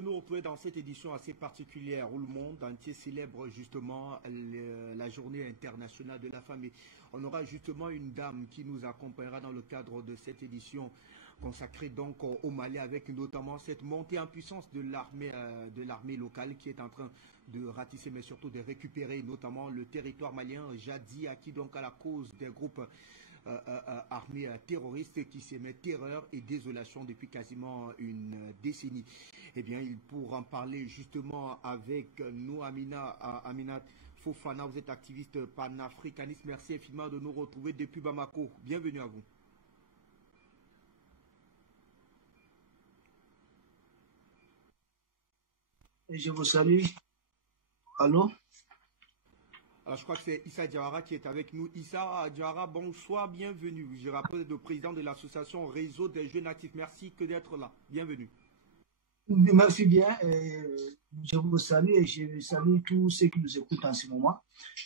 de nous retrouver dans cette édition assez particulière où le monde entier célèbre justement la journée internationale de la femme. Et on aura justement une dame qui nous accompagnera dans le cadre de cette édition consacrée donc au Mali, avec notamment cette montée en puissance de l'armée locale qui est en train de ratisser mais surtout de récupérer notamment le territoire malien jadis acquis donc à la cause des groupes armée terroriste qui s'émet terreur et désolation depuis quasiment une décennie. Eh bien, il pourra en parler justement avec nous, Aminat Fofana. Vous êtes activiste panafricaniste. Merci infiniment de nous retrouver depuis Bamako. Bienvenue à vous. Je vous salue. Allô? Alors, je crois que c'est Issa Diawara qui est avec nous. Issa Diawara, bonsoir, bienvenue. Je rappelle le président de l'association Réseau des Jeunes Actifs. Merci d'être là. Bienvenue. Merci bien. Je vous salue et je salue tous ceux qui nous écoutent en ce moment.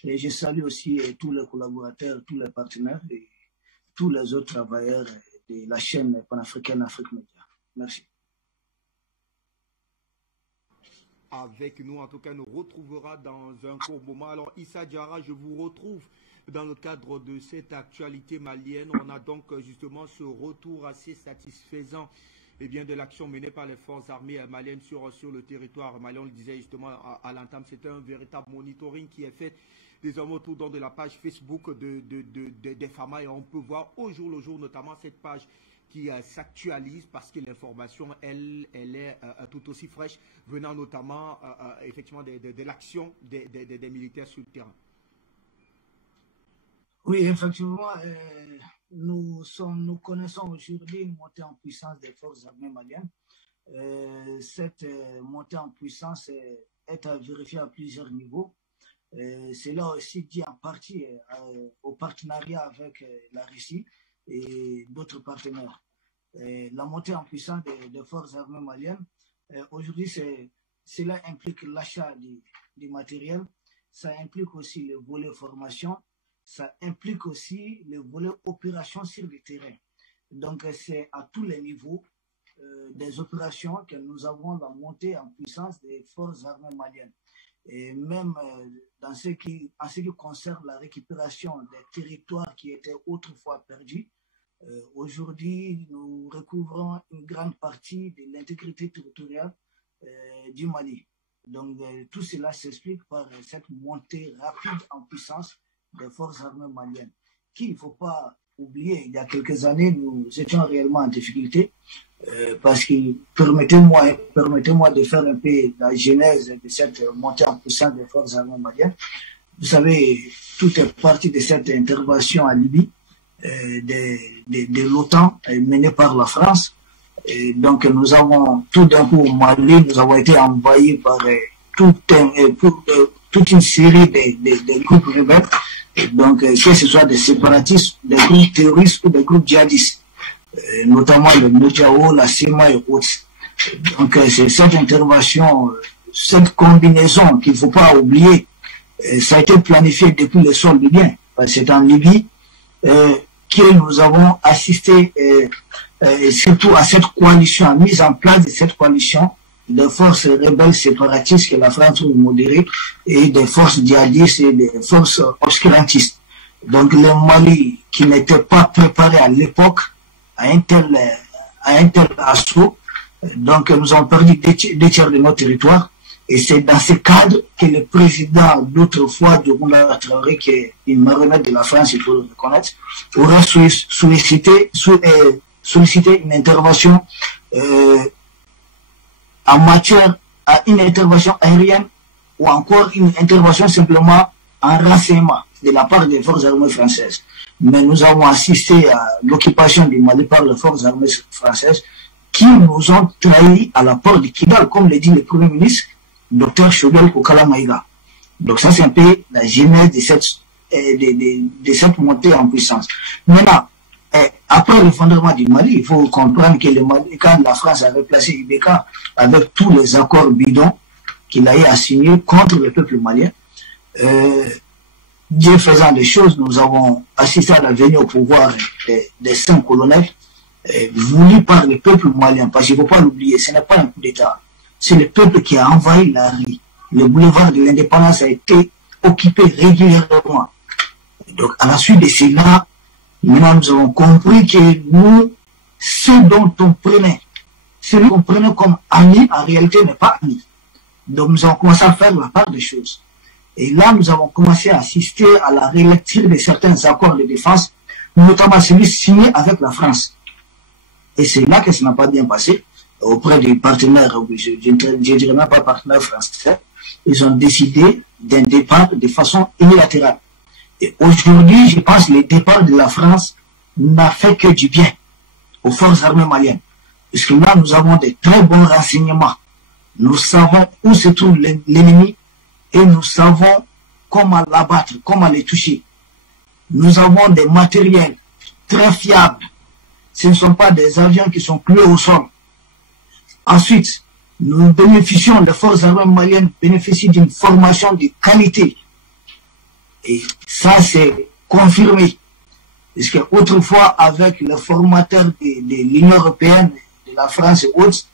Et je salue aussi tous les collaborateurs, tous les partenaires et tous les autres travailleurs de la chaîne panafricaine Afrique Média. Merci. Avec nous, en tout cas, nous retrouvera dans un court moment. Alors, Issa Diawara, je vous retrouve dans le cadre de cette actualité malienne. On a donc justement ce retour assez satisfaisant de l'action menée par les forces armées maliennes sur le territoire malien. On le disait justement à l'entame, c'est un véritable monitoring qui est fait désormais autour de la page Facebook des FAMA, et on peut voir au jour le jour notamment cette page qui s'actualise parce que l'information, elle est tout aussi fraîche, venant notamment effectivement de l'action des militaires sur le terrain. Oui, effectivement, nous connaissons aujourd'hui une montée en puissance des forces armées maliennes. Cette montée en puissance est à vérifier à plusieurs niveaux. Cela aussi dit en partie au partenariat avec la Russie et d'autres partenaires. La montée en puissance des forces armées maliennes, aujourd'hui, cela implique l'achat du matériel, ça implique aussi le volet formation, ça implique aussi le volet opération sur le terrain. Donc, c'est à tous les niveaux des opérations que nous avons la montée en puissance des forces armées maliennes. Et même en ce qui concerne la récupération des territoires qui étaient autrefois perdus, aujourd'hui, nous recouvrons une grande partie de l'intégrité territoriale du Mali. Donc, tout cela s'explique par cette montée rapide en puissance des forces armées maliennes, qu'il ne faut pas oublier. Il y a quelques années, nous étions réellement en difficulté parce que, permettez-moi de faire un peu la genèse de cette montée en puissance des forces armées maliennes. Vous savez, tout est parti de cette intervention en Libye de l'OTAN menée par la France. Et donc, nous avons tout d'un coup au Mali, nous avons été envahis par toute une série de groupes rebelles. Donc, que ce soit des séparatistes, des groupes terroristes ou des groupes djihadistes, notamment le Moudjahou, la SEMA et autres. Donc, c'est cette intervention, cette combinaison qu'il ne faut pas oublier. Ça a été planifié depuis le sol libyen. C'est en Libye que nous avons assisté surtout à cette coalition, à la mise en place de cette coalition des forces rebelles séparatistes que la France a modérées et des forces djihadistes et des forces obscurantistes. Donc le Mali, qui n'était pas préparé à l'époque à un tel assaut, donc nous avons perdu deux tiers de notre territoire, et c'est dans ce cadre que le président d'autrefois, Diogounda Traoré, qui est une marionnette de la France, il faut le reconnaître, aura sollicité une intervention en matière à une intervention aérienne ou encore une intervention simplement en renseignement de la part des forces armées françaises. Mais nous avons assisté à l'occupation du Mali par les forces armées françaises qui nous ont trahis à la porte de Kidal, comme le dit le Premier ministre, Dr Choguel Kokala Maïga. Donc ça, c'est un peu la genèse de cette montée en puissance. Maintenant, après l'effondrement du Mali, il faut comprendre que le Mali, quand la France avait placé Ibeka avec tous les accords bidons qu'il a eu à signer contre le peuple malien, Dieu faisant des choses, nous avons assisté à la venue au pouvoir des 5 colonels voulus par le peuple malien, parce qu'il ne faut pas l'oublier, ce n'est pas un coup d'État. c'est le peuple qui a envahi la rue. Le boulevard de l'Indépendance a été occupé régulièrement. Donc, à la suite de cela, maintenant, nous avons compris que nous, ceux dont on prenait, celui qu'on prenait comme ami, en réalité, n'est pas ami. Donc, nous avons commencé à faire la part des choses. Et là, nous avons commencé à assister à la relecture de certains accords de défense, notamment celui signé avec la France. Et c'est là que ça n'a pas bien passé auprès des partenaires, je ne dirais même pas partenaires français. Ils ont décidé d'un départ de façon unilatérale. Et aujourd'hui, je pense que le départ de la France n'a fait que du bien aux forces armées maliennes. Puisque là, nous avons de très bons renseignements. Nous savons où se trouve l'ennemi et nous savons comment l'abattre, comment les toucher. Nous avons des matériels très fiables. Ce ne sont pas des avions qui sont cloués au sol. Ensuite, nous bénéficions, les forces armées maliennes bénéficient d'une formation de qualité. Et ça, c'est confirmé. Parce que autrefois, avec le formateur de l'Union européenne, de la France et autres,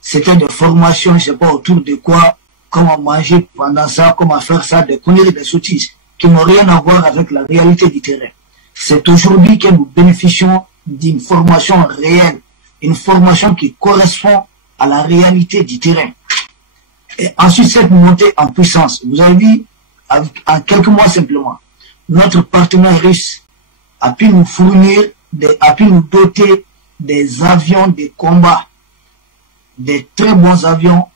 c'était des formations, je ne sais pas autour de quoi, comment manger pendant ça, comment faire ça, des conneries, des sottises, qui n'ont rien à voir avec la réalité du terrain. C'est aujourd'hui que nous bénéficions d'une formation réelle, une formation qui correspond à la réalité du terrain. Et ensuite, cette montée en puissance, vous avez vu, en quelques mois simplement, notre partenaire russe a pu nous fournir, a pu nous doter des avions de combat, des très bons avions,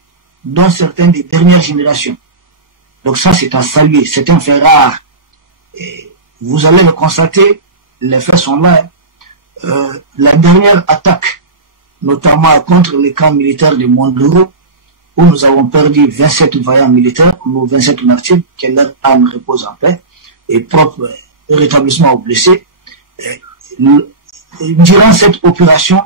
dont certains des dernières générations. Donc ça, c'est à saluer, c'est un fait rare. Et vous allez le constater, les faits sont là. La dernière attaque, notamment contre les camps militaires de Mondoro, où nous avons perdu 27 vaillants militaires, nos 27 martyrs, que leur âme repose en paix, et propre rétablissement aux blessés. Durant cette opération,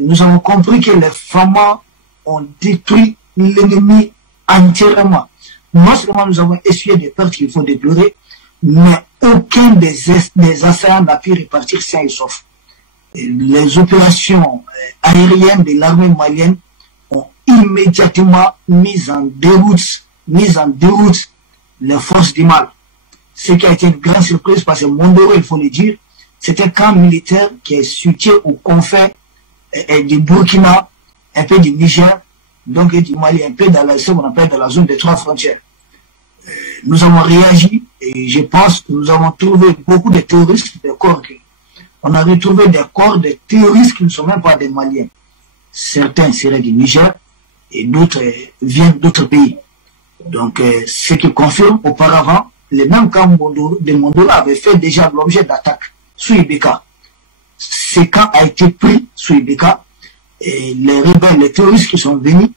nous avons compris que les FAMA ont détruit l'ennemi entièrement. Non seulement nous avons essuyé des pertes qu'il faut déplorer, mais aucun des assaillants n'a pu repartir sain et sauf. Les opérations aériennes de l'armée malienne ont immédiatement mis en déroute les forces du mal. Ce qui a été une grande surprise parce que Mondoro, il faut le dire, c'est un camp militaire qui est situé aux confins du Burkina, un peu du Niger, donc du Mali, un peu dans ce qu'on appelle dans la zone des 3 frontières. Nous avons réagi et je pense que nous avons trouvé beaucoup de terroristes, des corps. On a retrouvé des corps de terroristes qui ne sont même pas des Maliens. Certains seraient du Niger et d'autres viennent d'autres pays. Donc, ce qui confirme auparavant, les mêmes camps de Mondoro avaient fait déjà l'objet d'attaques sous Ibeka. Ce camp a été pris sous Ibeka et les rebelles, les terroristes qui sont venus,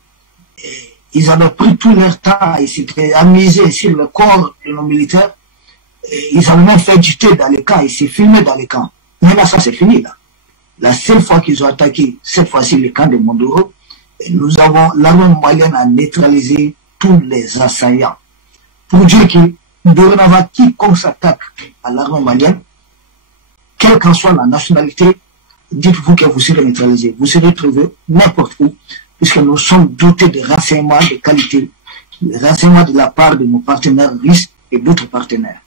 ils avaient pris tout leur temps, ils s'étaient amusés sur le corps de nos militaires, et ils avaient même fait du thé dans les camps, ils s'est filmé dans les camps. Maintenant, ça c'est fini là. La seule fois qu'ils ont attaqué, cette fois-ci, le camp de Mondoro, nous avons, l'armée malienne a neutralisé tous les assaillants. Pour dire que, dorénavant, quiconque s'attaque à l'armée malienne, quelle qu'en soit la nationalité, dites-vous que vous serez neutralisé. Vous serez trouvé n'importe où, puisque nous sommes dotés de renseignements de qualité, de renseignements de la part de nos partenaires russes et d'autres partenaires.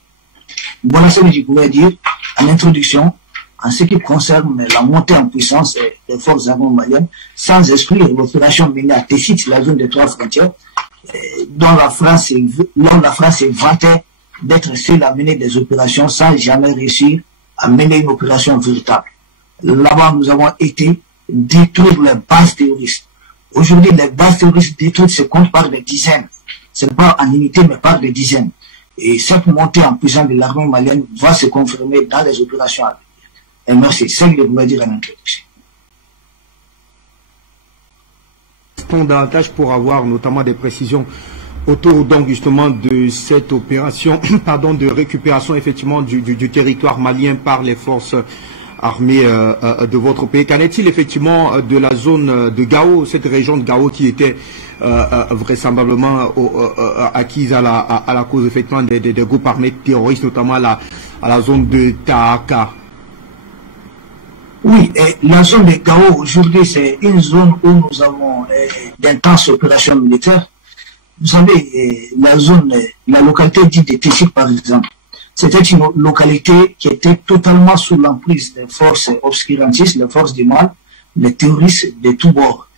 Voilà ce que je pouvais dire en introduction, en ce qui concerne la montée en puissance des forces armées maliennes, sans exclure l'opération menée à Tessit, la zone des 3 frontières, dont la France est vantée d'être seule à mener des opérations sans jamais réussir à mener une opération véritable. Là-bas, nous avons été détruire les bases terroristes. Aujourd'hui, les bases terroristes détruites se comptent par des dizaines. Ce n'est pas en unité, mais par des dizaines. Et cette montée en puissance de l'armée malienne va se confirmer dans les opérations à venir. Et merci. C'est ce que je voulais dire en introduction. Davantage pour avoir notamment des précisions autour donc justement de cette opération pardon, de récupération effectivement du territoire malien par les forces armées de votre pays. Qu'en est-il effectivement de la zone de Gao, cette région de Gao qui était vraisemblablement acquise à la cause effectivement des groupes armés terroristes, notamment à la zone de Taaka? Oui, la zone de Gao aujourd'hui, c'est une zone où nous avons d'intenses opérations militaires. Vous savez, la localité dite de Tessik, par exemple, c'était une localité qui était totalement sous l'emprise des forces obscurantistes, les forces du mal, les terroristes de tous bords.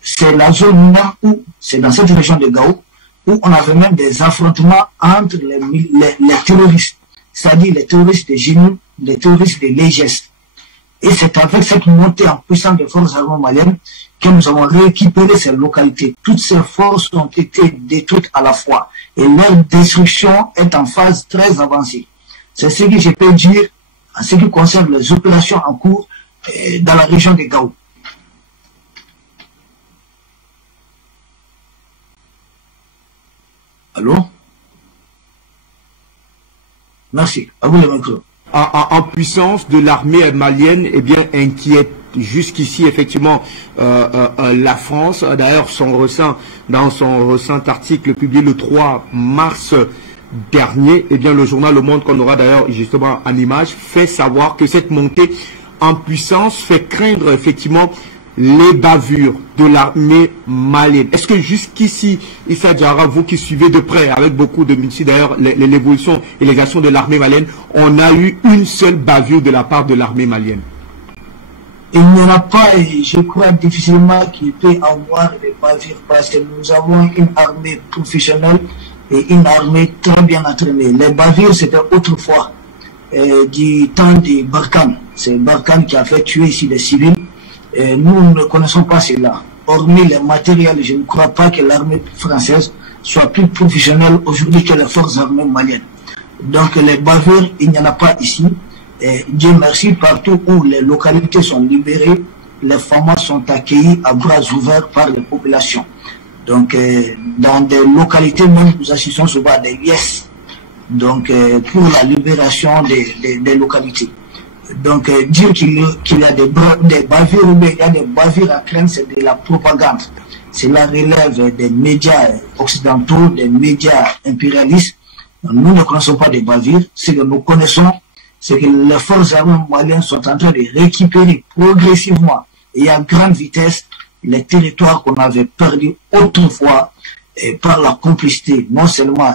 C'est la zone même où, c'est dans cette région de Gao, où on avait même des affrontements entre les terroristes, c'est-à-dire les terroristes de génie, les terroristes de légesse. Et c'est avec cette montée en puissance des forces armées maliennes que nous avons récupéré ces localités. Toutes ces forces ont été détruites à la fois. Et leur destruction est en phase très avancée. C'est ce que je peux dire en ce qui concerne les opérations en cours dans la région de Gao. Allô? Merci. À vous le micro. En puissance de l'armée malienne, eh bien, inquiète jusqu'ici, effectivement, la France. D'ailleurs, dans son récent article publié le 3 mars dernier, eh bien, le journal Le Monde, qu'on aura d'ailleurs justement en image, fait savoir que cette montée en puissance fait craindre, effectivement, les bavures de l'armée malienne. Est-ce que jusqu'ici, Issa Diarra, vous qui suivez de près, avec beaucoup de minutes d'ailleurs, l'évolution et les actions de l'armée malienne, on a eu une seule bavure de la part de l'armée malienne? Il n'y en a pas, et je crois difficilement qu'il peut avoir des bavures, parce que nous avons une armée professionnelle et une armée très bien entraînée. Les bavures, c'était autrefois, du temps de Barkhane. C'est Barkhane qui a fait tuer ici des civils. Nous ne connaissons pas cela. Hormis les matériels, je ne crois pas que l'armée française soit plus professionnelle aujourd'hui que les forces armées maliennes. Donc les bavures, il n'y en a pas ici. Dieu merci, partout où les localités sont libérées, les femmes sont accueillies à bras ouverts par les populations. Donc dans des localités même, nous assistons souvent à des liesses. Donc pour la libération des localités. Donc dire qu'il y a des bavures ou il y a des bavures à craindre, c'est de la propagande. Cela relève des médias occidentaux, des médias impérialistes. Nous ne connaissons pas des bavures. Ce que nous connaissons, c'est que les forces armées maliennes sont en train de récupérer progressivement et à grande vitesse les territoires qu'on avait perdus autrefois par la complicité, non seulement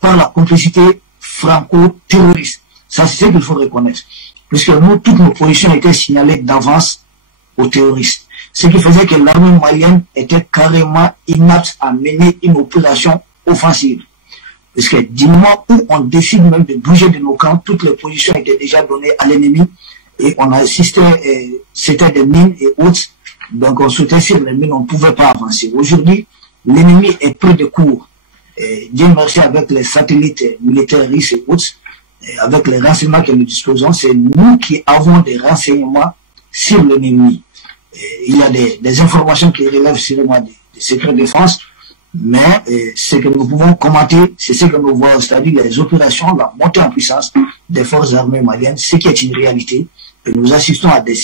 par la complicité franco-terroriste. Ça, c'est ce qu'il faut reconnaître. Puisque nous, toutes nos positions étaient signalées d'avance aux terroristes. Ce qui faisait que l'armée malienne était carrément inapte à mener une opération offensive. Parce que du moment où on décide même de bouger de nos camps, toutes les positions étaient déjà données à l'ennemi. Et on assistait, c'était des mines et autres. Donc on sautait sur les mines, on ne pouvait pas avancer. Aujourd'hui, l'ennemi est pris de court. Dieu merci, avec les satellites militaires russes et autres, avec les renseignements que nous disposons, c'est nous qui avons des renseignements sur l'ennemi. Il y a des informations qui relèvent sûrement des secrets de défense, mais ce que nous pouvons commenter, c'est ce que nous voyons, c'est-à-dire les opérations, la montée en puissance des forces armées maliennes, ce qui est une réalité. Et nous assistons à des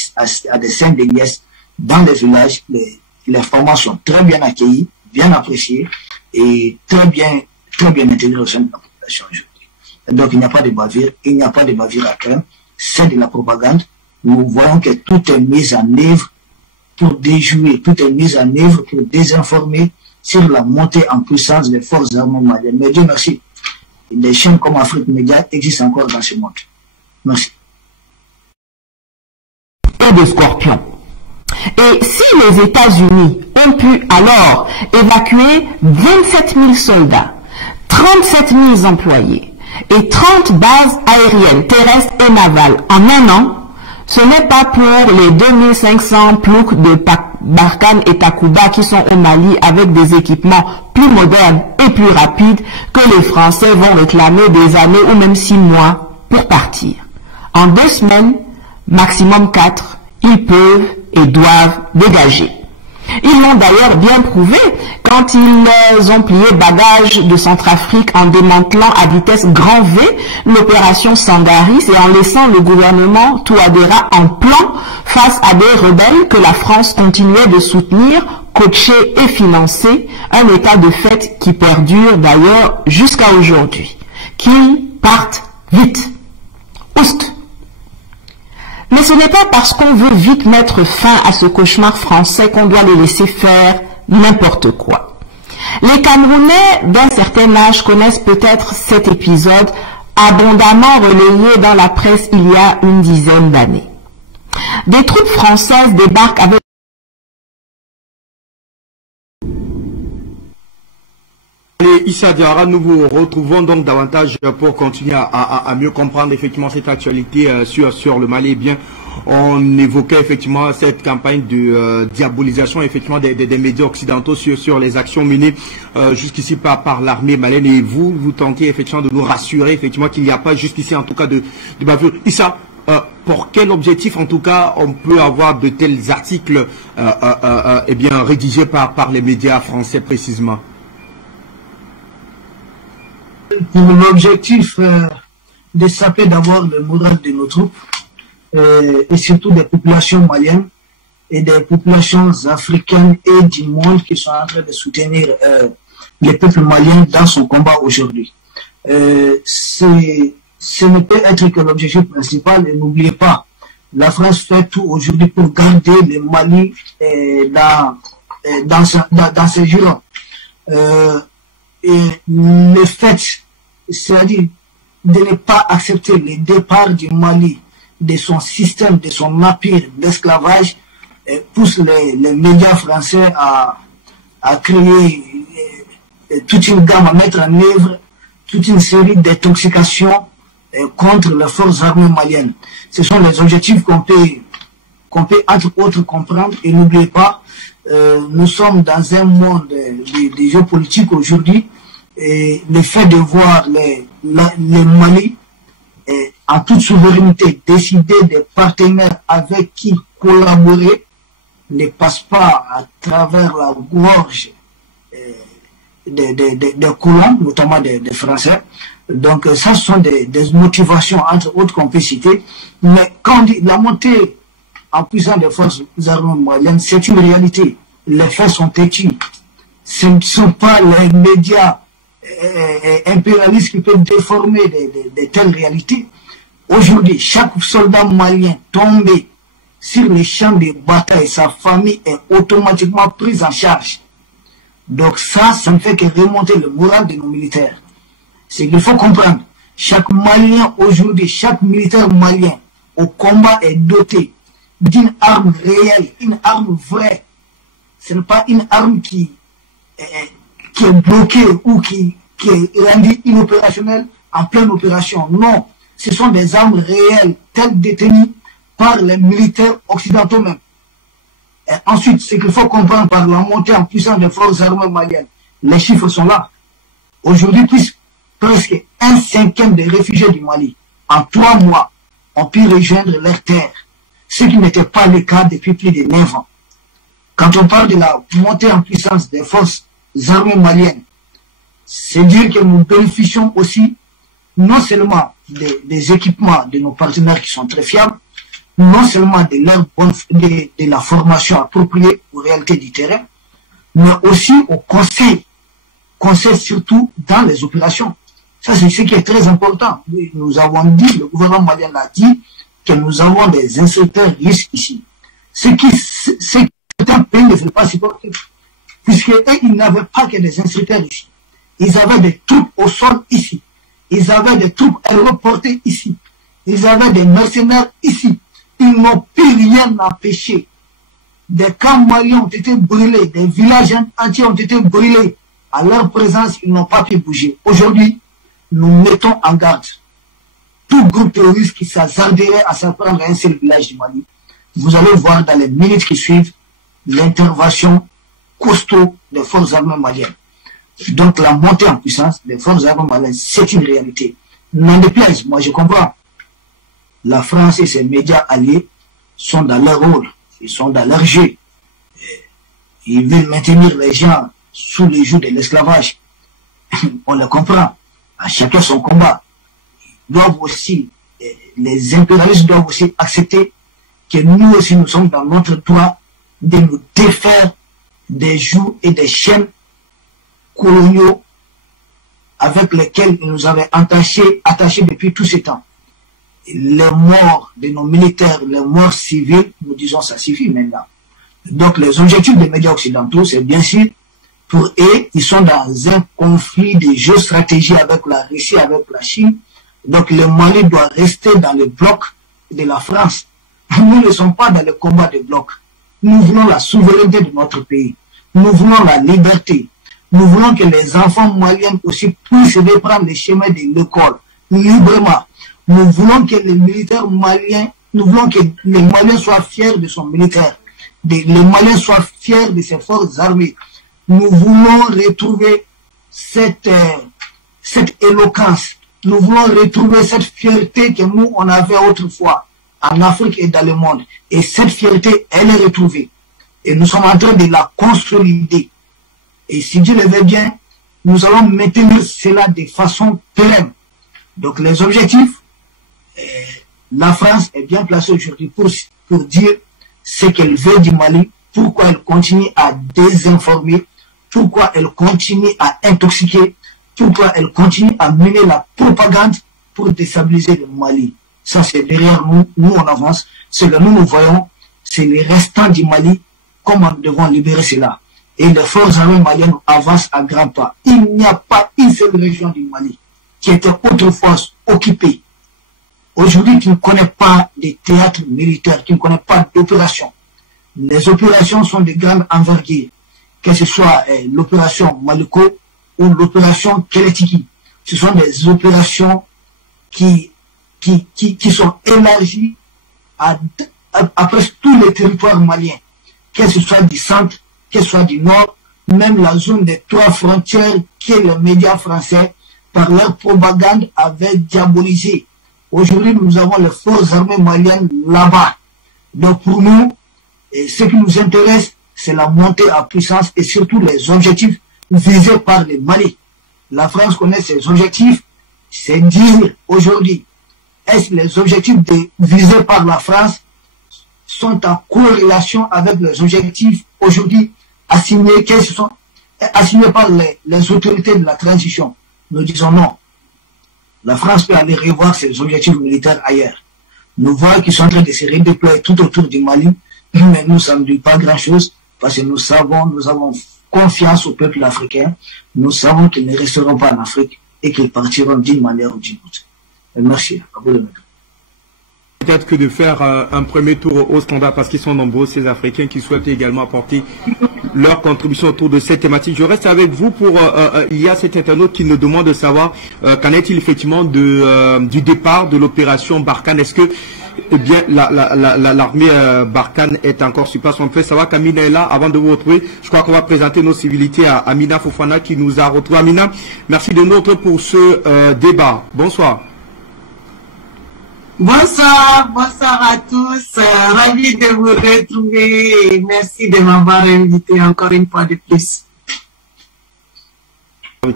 scènes de liesse dans les villages. Les formations sont très bien accueillies, bien appréciées et très bien intégrées au sein de la population aujourd'hui. Donc il n'y a pas de bavure, il n'y a pas de bavure à craindre, c'est de la propagande. Nous voyons que tout est mis en œuvre pour déjouer, tout est mis en œuvre pour désinformer sur la montée en puissance des forces armées maliennes. Mais Dieu merci, des chaînes comme Afrique Média existent encore dans ce monde. Merci. Et des scorpions. Et si les États-Unis ont pu alors évacuer 27 000 soldats, 37 000 employés, et 30 bases aériennes, terrestres et navales en un an, ce n'est pas pour les 2500 ploucs de Barkhane et Takuba qui sont au Mali avec des équipements plus modernes et plus rapides que les Français vont réclamer des années ou même 6 mois pour partir. En 2 semaines, maximum 4, ils peuvent et doivent dégager. Ils l'ont d'ailleurs bien prouvé quand ils ont plié bagages de Centrafrique en démantelant à vitesse grand V l'opération Sangaris et en laissant le gouvernement Touadéra en plan face à des rebelles que la France continuait de soutenir, coacher et financer, un état de fait qui perdure d'ailleurs jusqu'à aujourd'hui. Qu'ils partent vite. Oust. Mais ce n'est pas parce qu'on veut vite mettre fin à ce cauchemar français qu'on doit les laisser faire n'importe quoi. Les Camerounais d'un certain âge connaissent peut-être cet épisode abondamment relayé dans la presse il y a une dizaine d'années. Des troupes françaises débarquent avec Et Issa Diarra, nous vous retrouvons donc davantage pour continuer à mieux comprendre effectivement cette actualité sur le Mali. Eh bien, on évoquait effectivement cette campagne de diabolisation effectivement des médias occidentaux sur les actions menées jusqu'ici par l'armée malienne. Et vous tentiez effectivement de nous rassurer effectivement qu'il n'y a pas jusqu'ici en tout cas de bavure. Issa, pour quel objectif en tout cas on peut avoir de tels articles eh bien rédigés par les médias français précisément? Pour l'objectif de saper d'abord le moral de nos troupes et surtout des populations maliennes et des populations africaines et du monde qui sont en train de soutenir les peuples maliens dans son combat aujourd'hui. Ce ne peut être que l'objectif principal, et n'oubliez pas, la France fait tout aujourd'hui pour garder le Mali dans ses jurons. Et le fait, c'est-à-dire de ne pas accepter le départ du Mali de son système, de son empire d'esclavage, pousse les médias français à créer toute une gamme, à mettre en œuvre toute une série d'intoxications contre les forces armées maliennes. Ce sont les objectifs qu'on peut entre autres comprendre. Et n'oubliez pas, nous sommes dans un monde de géopolitique aujourd'hui, et le fait de voir les Mali en toute souveraineté décider des partenaires avec qui collaborer ne passe pas à travers la gorge des colons, notamment des Français. Donc ça, ce sont des motivations entre autres qu'on peut citer. Mais quand on dit la montée en puissance des forces armées maliennes, c'est une réalité. Les faits sont têtus. Ce ne sont pas les médias impérialistes qui peuvent déformer de telles réalités. Aujourd'hui, chaque soldat malien tombé sur les champs de bataille, sa famille est automatiquement prise en charge. Donc ça ne fait que remonter le moral de nos militaires. C'est qu'il faut comprendre. Chaque Malien aujourd'hui, chaque militaire malien au combat est doté d'une arme réelle, une arme vraie. Ce n'est pas une arme qui est bloquée ou qui est rendue inopérationnelle en pleine opération. Non, ce sont des armes réelles, telles détenues par les militaires occidentaux même. Et ensuite, ce qu'il faut comprendre par la montée en puissance des forces armées maliennes, les chiffres sont là. Aujourd'hui, presque 1/5 des réfugiés du Mali, en 3 mois, ont pu rejoindre leur terre, ce qui n'était pas le cas depuis plus de 9 ans. Quand on parle de la montée en puissance des forces armées maliennes, c'est dire que nous bénéficions aussi non seulement des équipements de nos partenaires qui sont très fiables, non seulement de la formation appropriée aux réalités du terrain, mais aussi au conseil surtout dans les opérations. Ça, c'est ce qui est très important. Nous avons dit, le gouvernement malien l'a dit, que nous avons des instructeurs risques ici. Ce qui certains pays ne veulent pas supporter. Puisqu'ils n'avaient pas que des instructeurs ici. Ils avaient des troupes au sol ici. Ils avaient des troupes aéroportées ici. Ils avaient des mercenaires ici. Ils n'ont plus rien empêché. Des camps maliens ont été brûlés. Des villages entiers ont été brûlés. À leur présence, ils n'ont pas pu bouger. Aujourd'hui, nous mettons en garde tout groupe terroriste qui s'hasarderait à s'en prendre à un seul village du Mali. Vous allez voir dans les minutes qui suivent l'intervention costaud des forces armées maliennes. Donc la montée en puissance des forces armées maliennes, c'est une réalité. N'en déplaise, moi je comprends. La France et ses médias alliés sont dans leur rôle, ils sont dans leur jeu. Ils veulent maintenir les gens sous le joug de l'esclavage. On le comprend. À chacun son combat. Ils doivent aussi, les impérialistes doivent aussi accepter que nous aussi nous sommes dans notre droit de nous défaire des jougs et des chaînes coloniaux avec lesquels ils nous avaient attachés depuis tout ce temps. les morts de nos militaires, les morts civils, nous disons ça suffit maintenant. Donc les objectifs des médias occidentaux, c'est bien sûr, pour eux, ils sont dans un conflit de géostratégie avec la Russie, avec la Chine. Donc le Mali doit rester dans le bloc de la France. Nous ne sommes pas dans le combat de bloc. Nous voulons la souveraineté de notre pays. Nous voulons la liberté. Nous voulons que les enfants maliens aussi puissent reprendre le chemin de l'école librement. Nous voulons que les militaires maliens, nous voulons que les Maliens soient fiers de son militaire. Les Maliens soient fiers de ses forces armées. Nous voulons retrouver cette éloquence. Nous voulons retrouver cette fierté que nous, on avait autrefois en Afrique et dans le monde. Et cette fierté, elle est retrouvée. Et nous sommes en train de la consolider. Et si Dieu le veut bien, nous allons maintenir cela de façon pérenne. Donc les objectifs, la France est bien placée aujourd'hui pour dire ce qu'elle veut du Mali, pourquoi elle continue à désinformer, pourquoi elle continue à intoxiquer, pourquoi elle continue à mener la propagande pour déstabiliser le Mali. Ça, c'est derrière nous, nous on avance, c'est que nous voyons, c'est les restants du Mali, comment nous devons libérer cela. Et les forces armées maliennes avancent à grands pas. Il n'y a pas une seule région du Mali qui était autrefois occupée. Aujourd'hui, tu ne connais pas de théâtres militaires, tu ne connais pas d'opérations. Les opérations sont de grande envergure, que ce soit l'opération Maliko ou l'opération Keletiki. Ce sont des opérations qui sont élargies à presque tous les territoires maliens, que ce soit du centre, que ce soit du nord, même la zone des 3 frontières que les médias français, par leur propagande, avaient diabolisé. Aujourd'hui, nous avons les forces armées maliennes là-bas. Donc pour nous, ce qui nous intéresse, c'est la montée en puissance et surtout les objectifs visés par le Mali. La France connaît ses objectifs, c'est dire aujourd'hui, est-ce que les objectifs visés par la France sont en corrélation avec les objectifs aujourd'hui assignés, assignés par les autorités de la transition? Nous disons non. La France peut aller revoir ses objectifs militaires ailleurs. Nous voyons qu'ils sont en train de se redéployer tout autour du Mali, mais nous, ça ne dit pas grand-chose, parce que nous avons confiance au peuple africain, nous savons qu'ils ne resteront pas en Afrique et qu'ils partiront d'une manière ou d'une autre. Merci. À vous de mettre. Peut-être que de faire un premier tour au standard, parce qu'ils sont nombreux, ces Africains qui souhaitent également apporter leur contribution autour de cette thématique. Je reste avec vous pour... il y a cet internaute qui nous demande de savoir qu'en est-il effectivement du départ de l'opération Barkhane. Est-ce que bien l'armée Barkhane est encore sur place? On peut savoir qu'Amina est là. Avant de vous retrouver, je crois qu'on va présenter nos civilités à Amina Fofana qui nous a retrouvés. Amina, merci de notre pour ce débat. Bonsoir. Bonsoir, bonsoir à tous. Ravi de vous retrouver et merci de m'avoir invité encore une fois de plus.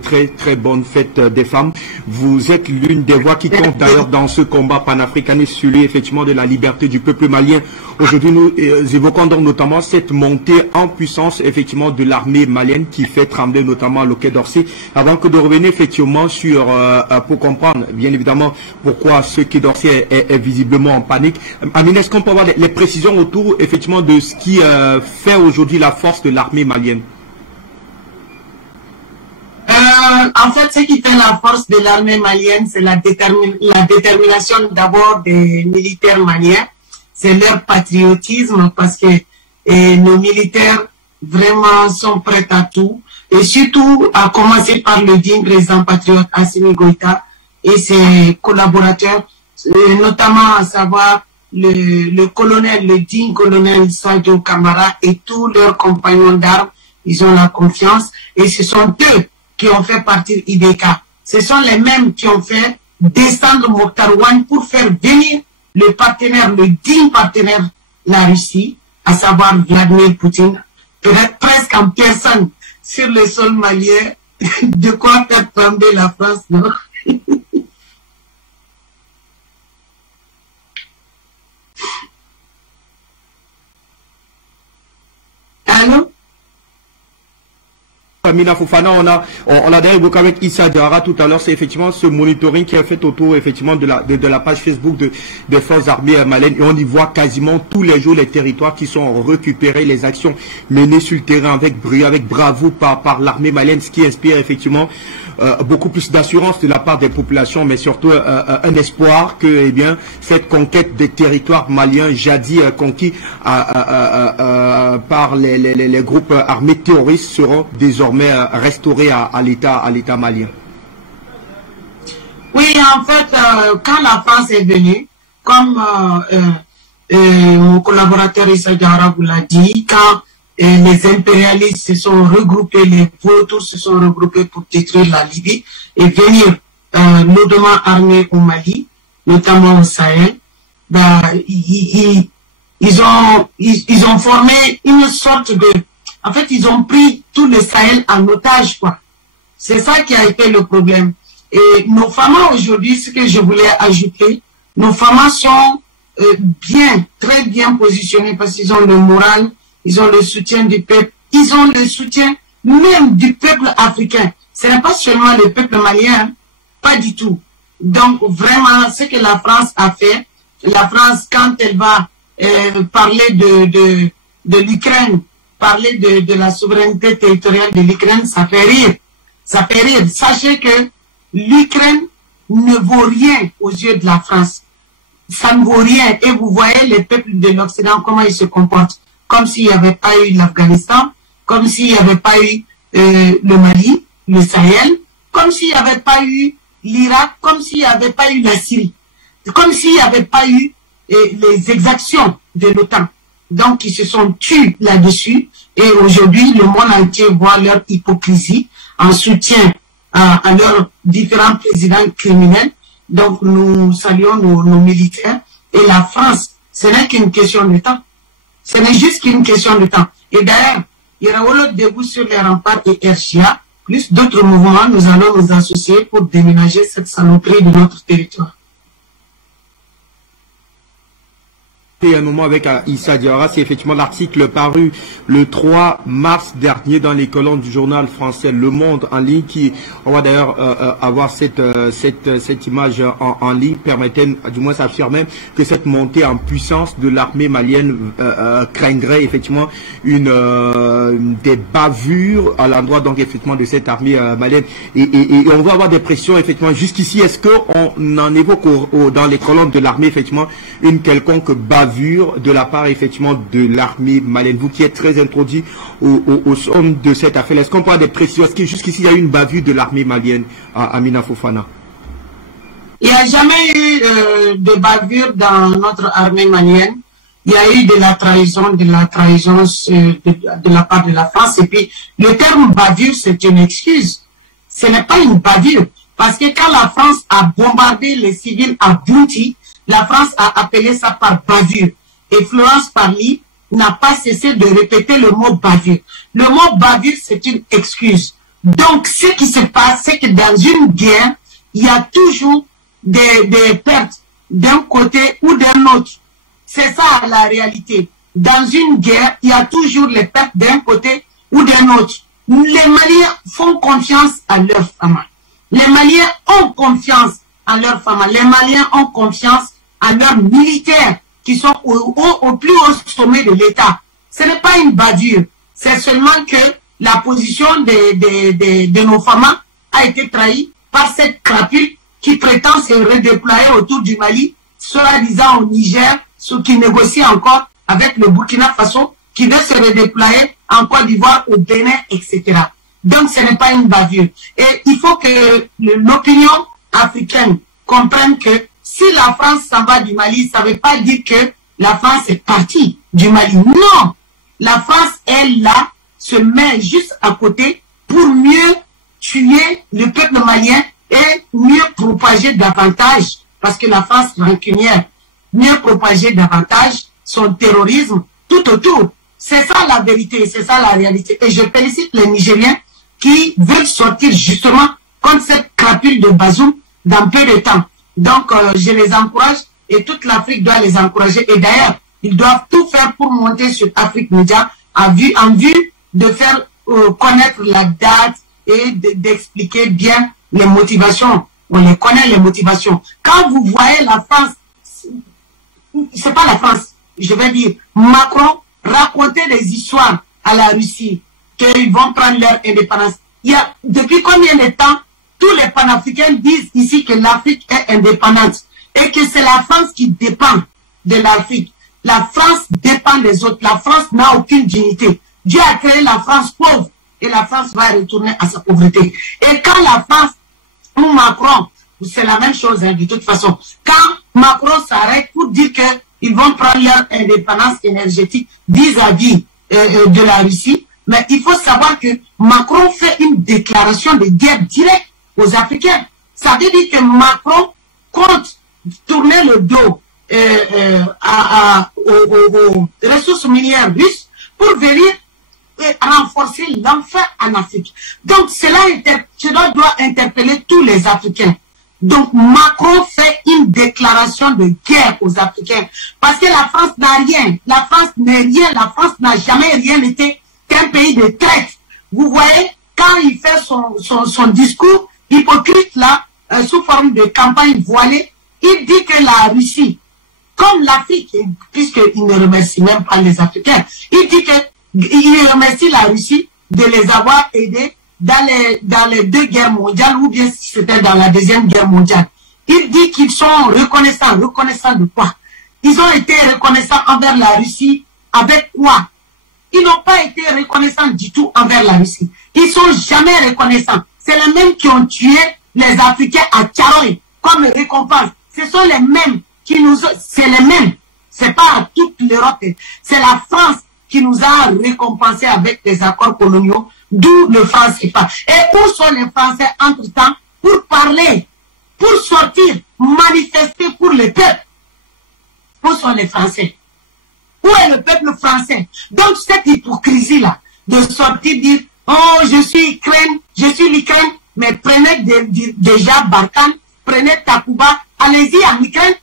Très très bonne fête des femmes. Vous êtes l'une des voix qui compte d'ailleurs dans ce combat panafricaniste, celui effectivement de la liberté du peuple malien. Aujourd'hui, nous évoquons donc notamment cette montée en puissance effectivement de l'armée malienne qui fait trembler notamment le Quai d'Orsay. Avant que de revenir effectivement sur pour comprendre bien évidemment pourquoi ce Quai d'Orsay est visiblement en panique. Amine, est-ce qu'on peut avoir les précisions autour effectivement de ce qui fait aujourd'hui la force de l'armée malienne? En fait, ce qui fait la force de l'armée malienne, c'est la détermination d'abord des militaires maliens. C'est leur patriotisme parce que nos militaires vraiment sont prêts à tout. Et surtout, à commencer par le digne président patriote Assimi Goïta et ses collaborateurs, notamment à savoir le digne colonel Sadio Kamara et tous leurs compagnons d'armes. Ils ont la confiance et ce sont eux qui ont fait partir IDK. Ce sont les mêmes qui ont fait descendre Mokhtar Ouane pour faire venir le partenaire, le digne partenaire, la Russie, à savoir Vladimir Poutine, peut-être presque en personne sur le sol malien, de quoi faire trembler la France, non? Allô? Amina Fofana, on l'a d'ailleurs évoqué avec Issa Diawara tout à l'heure, c'est effectivement ce monitoring qui est fait autour effectivement de la page Facebook des forces armées maliennes, et on y voit quasiment tous les jours les territoires qui sont récupérés, les actions menées sur le terrain avec brio, avec bravoure par l'armée malienne, ce qui inspire effectivement beaucoup plus d'assurance de la part des populations, mais surtout un espoir que eh bien, cette conquête des territoires maliens jadis conquis par les groupes armés terroristes seront désormais restaurés à l'État malien. Oui, en fait, quand la France est venue, comme mon collaborateur Issa Diawara vous l'a dit, quand les impérialistes se sont regroupés, les vautours se sont regroupés pour détruire la Libye et venir lourdement armés au Mali, notamment au Sahel, ils ont formé une sorte de... En fait, ils ont pris tout le Sahel en otage, quoi. C'est ça qui a été le problème. Et nos FAMA aujourd'hui, ce que je voulais ajouter, nos FAMA sont très bien positionnés parce qu'ils ont le moral, ils ont le soutien du peuple, ils ont le soutien même du peuple africain. Ce n'est pas seulement le peuple malien, hein, pas du tout. Donc vraiment, ce que la France a fait, la France, quand elle va parler de l'Ukraine, parler de la souveraineté territoriale de l'Ukraine, ça fait rire. Ça fait rire. Sachez que l'Ukraine ne vaut rien aux yeux de la France. Ça ne vaut rien. Et vous voyez les peuples de l'Occident, comment ils se comportent. Comme s'il n'y avait pas eu l'Afghanistan, comme s'il n'y avait pas eu le Mali, le Sahel, comme s'il n'y avait pas eu l'Irak, comme s'il n'y avait pas eu la Syrie, comme s'il n'y avait pas eu les exactions de l'OTAN. Donc, ils se sont tués là-dessus. Et aujourd'hui, le monde entier voit leur hypocrisie en soutien à leurs différents présidents criminels. Donc, nous saluons nos militaires. Et la France, ce n'est qu'une question de temps. Ce n'est juste qu'une question de temps. Et d'ailleurs, il y aura Wolof Debout sur les remparts et RCA, plus d'autres mouvements, nous allons nous associer pour déménager cette saloperie de notre territoire. Un moment avec Issa Diawara, c'est effectivement l'article paru le 3 mars dernier dans les colonnes du journal français Le Monde en ligne, qui, on va d'ailleurs avoir cette image en ligne, permettait, du moins s'affirmer que cette montée en puissance de l'armée malienne craindrait effectivement des bavures à l'endroit donc effectivement de cette armée malienne, et on va avoir des pressions effectivement jusqu'ici. Est-ce qu'on en évoque dans les colonnes de l'armée effectivement une quelconque bavure de la part effectivement de l'armée malienne? Vous qui êtes très introduit au somme de cette affaire, est-ce qu'on parle des pressions? Est-ce que jusqu'ici il y a eu une bavure de l'armée malienne, Amina Fofana? Il n'y a jamais eu de bavure dans notre armée malienne. Il y a eu de la trahison de la part de la France. Et puis le terme bavure, c'est une excuse. Ce n'est pas une bavure. Parce que quand la France a bombardé les civils à Bouti, la France a appelé ça par bavure. Et Florence Parly n'a pas cessé de répéter le mot bavure. Le mot bavure, c'est une excuse. Donc, ce qui se passe, c'est que dans une guerre, il y a toujours des pertes d'un côté ou d'un autre. C'est ça la réalité. Dans une guerre, il y a toujours les pertes d'un côté ou d'un autre. Les Maliens font confiance à leurs femmes. Les Maliens ont confiance en leurs femmes. Les Maliens ont confiance en leurs militaires qui sont au plus haut sommet de l'État. Ce n'est pas une bavure. C'est seulement que la position de nos femmes a été trahie par cette crapule qui prétend se redéployer autour du Mali, soi-disant au Niger, ce qui négocie encore avec le Burkina Faso, qui veut se redéployer en Côte d'Ivoire, au Bénin, etc. Donc ce n'est pas une bavure. Et il faut que l'opinion africaine comprenne que si la France s'en va du Mali, ça ne veut pas dire que la France est partie du Mali. Non! La France, elle, là, se met juste à côté pour mieux tuer le peuple malien et mieux propager davantage, parce que la France rancunière, mieux propager davantage son terrorisme tout autour. C'est ça la vérité, c'est ça la réalité. Et je félicite les Nigériens qui veulent sortir justement contre cette crapule de Bazoum dans peu de temps. Donc, je les encourage et toute l'Afrique doit les encourager. Et d'ailleurs, ils doivent tout faire pour monter sur Afrique Média en vue de faire connaître la date et d'expliquer bien les motivations. On les connaît, les motivations. Quand vous voyez la France, c'est pas la France, je vais dire, Macron raconter des histoires à la Russie, qu'ils vont prendre leur indépendance. Depuis combien de temps, tous les panafricains disent ici que l'Afrique est indépendante et que c'est la France qui dépend de l'Afrique. La France dépend des autres. La France n'a aucune dignité. Dieu a créé la France pauvre et la France va retourner à sa pauvreté. Et quand la France ou Macron, c'est la même chose hein, de toute façon, quand Macron s'arrête pour dire qu'ils vont prendre leur indépendance énergétique vis-à-vis de la Russie, mais il faut savoir que Macron fait une déclaration de guerre directe aux Africains. Ça veut dire que Macron compte tourner le dos aux ressources minières russes pour venir renforcer l'enfer en Afrique. Donc cela doit interpeller tous les Africains. Donc Macron fait une déclaration de guerre aux Africains parce que la France n'a rien. La France n'est rien. La France n'a jamais rien été qu'un pays de traite. Vous voyez, quand il fait son discours hypocrite là, sous forme de campagne voilée, il dit que la Russie, comme l'Afrique, puisqu'il ne remercie même pas les Africains, il dit qu'il remercie la Russie de les avoir aidés dans les deux guerres mondiales, ou bien si c'était dans la deuxième guerre mondiale. Il dit qu'ils sont reconnaissants. Reconnaissants de quoi? Ils ont été reconnaissants envers la Russie avec quoi? Ils n'ont pas été reconnaissants du tout envers la Russie. Ils sont jamais reconnaissants. C'est les mêmes qui ont tué les Africains à Tcharoy comme récompense. Ce sont les mêmes qui nous ont... C'est les mêmes. C'est pas toute l'Europe. C'est la France qui nous a récompensés avec des accords coloniaux, d'où le franc CFA. Et où sont les Français entre-temps pour parler, pour sortir, manifester pour le peuple? Où sont les Français? Où est le peuple français? Donc cette hypocrisie-là, de sortir dire, oh, je suis Ukraine, je suis l'Ukraine, mais prenez déjà Barkhane, prenez Takuba, allez-y en Ukraine,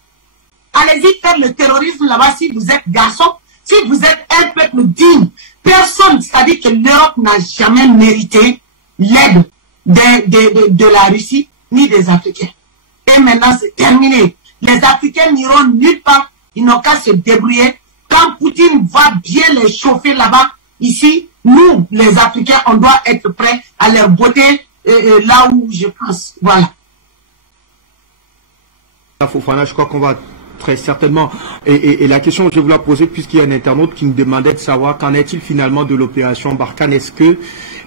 allez-y faire le terrorisme là-bas si vous êtes garçon, si vous êtes un peuple digne. Personne, c'est-à-dire que l'Europe n'a jamais mérité l'aide de la Russie ni des Africains. Et maintenant c'est terminé. Les Africains n'iront nulle part, ils n'ont qu'à se débrouiller. Quand Poutine va bien les chauffer là-bas, ici, nous, les Africains, on doit être prêts à leur botter là où je pense. Voilà. Fofana, je crois qu'on va très certainement. Et la question que je voulais poser, puisqu'il y a un internaute qui me demandait de savoir qu'en est-il finalement de l'opération Barkhane. Est-ce que,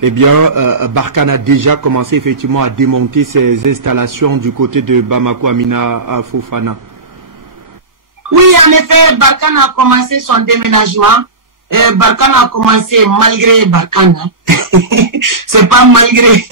eh bien, Barkhane a déjà commencé effectivement à démonter ses installations du côté de Bamako, Amina Fofana? Oui, en effet, Barkhane a commencé son déménagement. Barkhane a commencé malgré Barkhane. C'est pas malgré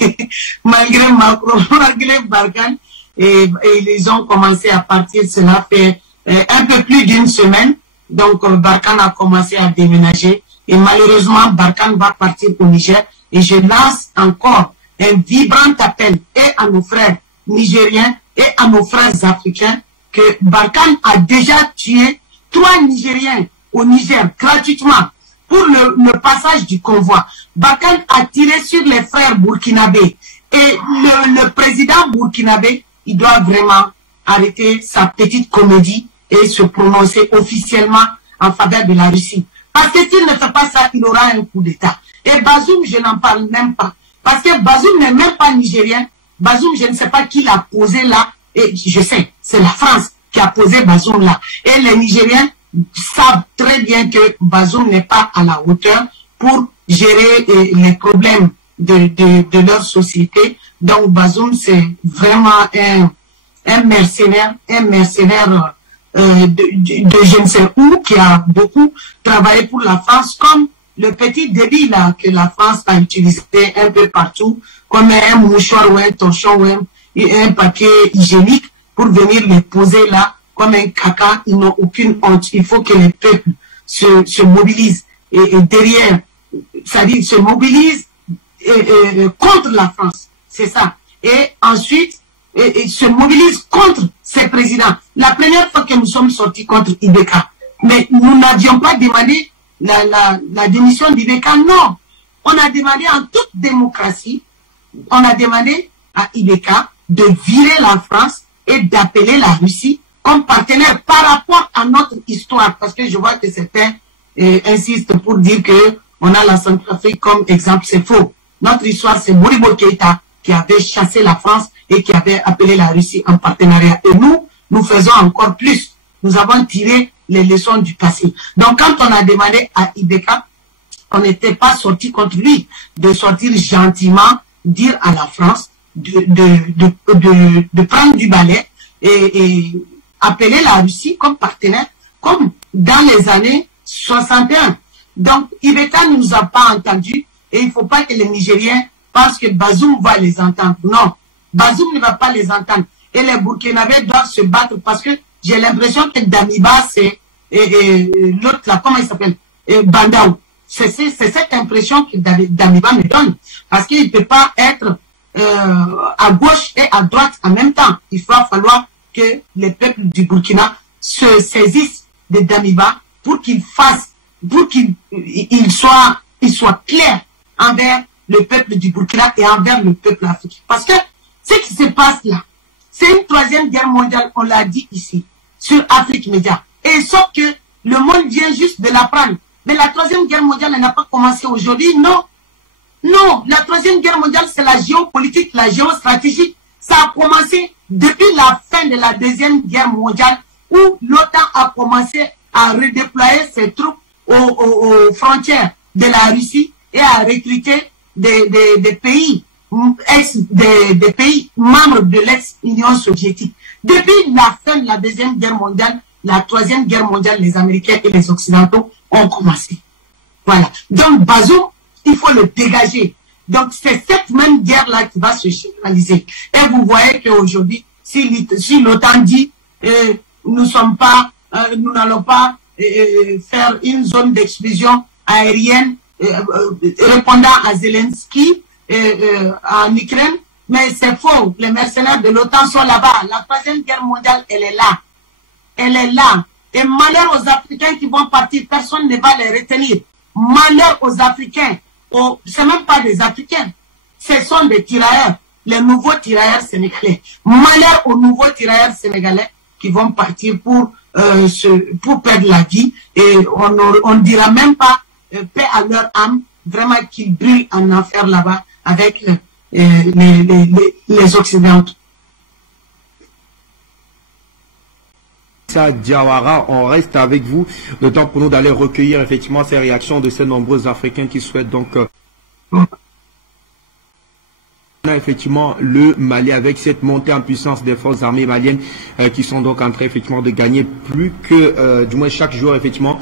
Macron, malgré Barkhane. Et ils ont commencé à partir, cela fait un peu plus d'une semaine. Donc Barkhane a commencé à déménager. Et malheureusement, Barkhane va partir au Niger. Et je lance encore un vibrant appel et à nos frères nigériens et à nos frères africains que Barkhane a déjà tué 3 Nigériens au Niger gratuitement pour le passage du convoi. Barkhane a tiré sur les frères burkinabés. Et le président burkinabé, il doit vraiment arrêter sa petite comédie et se prononcer officiellement en faveur de la Russie. Parce que s'il ne fait pas ça, il aura un coup d'État. Et Bazoum, je n'en parle même pas. Parce que Bazoum n'est même pas nigérien. Bazoum, je ne sais pas qui l'a posé là. Et je sais, c'est la France qui a posé Bazoum là. Et les Nigériens savent très bien que Bazoum n'est pas à la hauteur pour gérer les problèmes de leur société. Donc Bazoum, c'est vraiment un mercenaire de je ne sais où, qui a beaucoup travaillé pour la France, comme le petit débit là que la France a utilisé un peu partout, comme un mouchoir ou un torchon ou un papier hygiénique pour venir les poser là comme un caca. Ils n'ont aucune honte. Il faut que les peuples se mobilisent et derrière, c'est-à-dire se mobilisent contre la France. C'est ça. Et ensuite, se mobilisent contre ces présidents. La première fois que nous sommes sortis contre Ibeka, mais nous n'avions pas demandé la démission d'Ibeka, non. on a demandé en toute démocratie, on a demandé à Ibeka de virer la France et d'appeler la Russie comme partenaire par rapport à notre histoire. Parce que je vois que certains insistent pour dire que on a la Centrafrique comme exemple. C'est faux. Notre histoire, c'est Modibo Keïta qui avait chassé la France et qui avait appelé la Russie en partenariat. Et nous faisons encore plus. Nous avons tiré les leçons du passé. Donc, quand on a demandé à Ibeka, on n'était pas sorti contre lui, de sortir gentiment, dire à la France de prendre du balai et appeler la Russie comme partenaire, comme dans les années 61. Donc, Ibeka ne nous a pas entendus et il ne faut pas que les Nigériens pensent que Bazoum va les entendre. Non, Bazoum ne va pas les entendre. Et les Burkinabés doivent se battre parce que j'ai l'impression que Damiba, c'est l'autre là, comment il s'appelle, Bandaou. C'est cette impression que Damiba me donne. Parce qu'il ne peut pas être à gauche et à droite en même temps. Il va falloir que les peuples du Burkina se saisissent de Damiba pour qu'il fasse, pour qu'il soit clair envers le peuple du Burkina et envers le peuple africain. Parce que ce qui se passe là, c'est une troisième guerre mondiale, on l'a dit ici, sur Afrique Média. Et sauf que le monde vient juste de l'apprendre. Mais la troisième guerre mondiale, elle n'a pas commencé aujourd'hui, non. Non, la troisième guerre mondiale, c'est la géopolitique, la géostratégie. Ça a commencé depuis la fin de la deuxième guerre mondiale, où l'OTAN a commencé à redéployer ses troupes aux frontières de la Russie et à recruter des pays des pays membres de l'ex-Union soviétique. Depuis la fin de la deuxième guerre mondiale, la troisième guerre mondiale, les Américains et les Occidentaux ont commencé. Voilà. Donc Bazoum, il faut le dégager. Donc c'est cette même guerre-là qui va se généraliser. Et vous voyez qu'aujourd'hui, si l'OTAN dit nous n'allons pas faire une zone d'exclusion aérienne répondant à Zelensky en Ukraine, mais c'est faux. Les mercenaires de l'OTAN sont là-bas. La troisième guerre mondiale, elle est là. Elle est là. Et malheur aux Africains qui vont partir, personne ne va les retenir. Malheur aux Africains. C'est même pas des Africains. Ce sont des tirailleurs. Les nouveaux tirailleurs sénégalais. Malheur aux nouveaux tirailleurs sénégalais qui vont partir pour perdre la vie. Et on ne dira même pas paix à leur âme. Vraiment qu'ils brûlent en enfer là-bas avec les Occidentaux. Diawara, on reste avec vous, le temps pour nous d'aller recueillir effectivement ces réactions de ces nombreux Africains qui souhaitent donc on a effectivement le Mali avec cette montée en puissance des forces armées maliennes qui sont donc en train effectivement de gagner plus que du moins chaque jour effectivement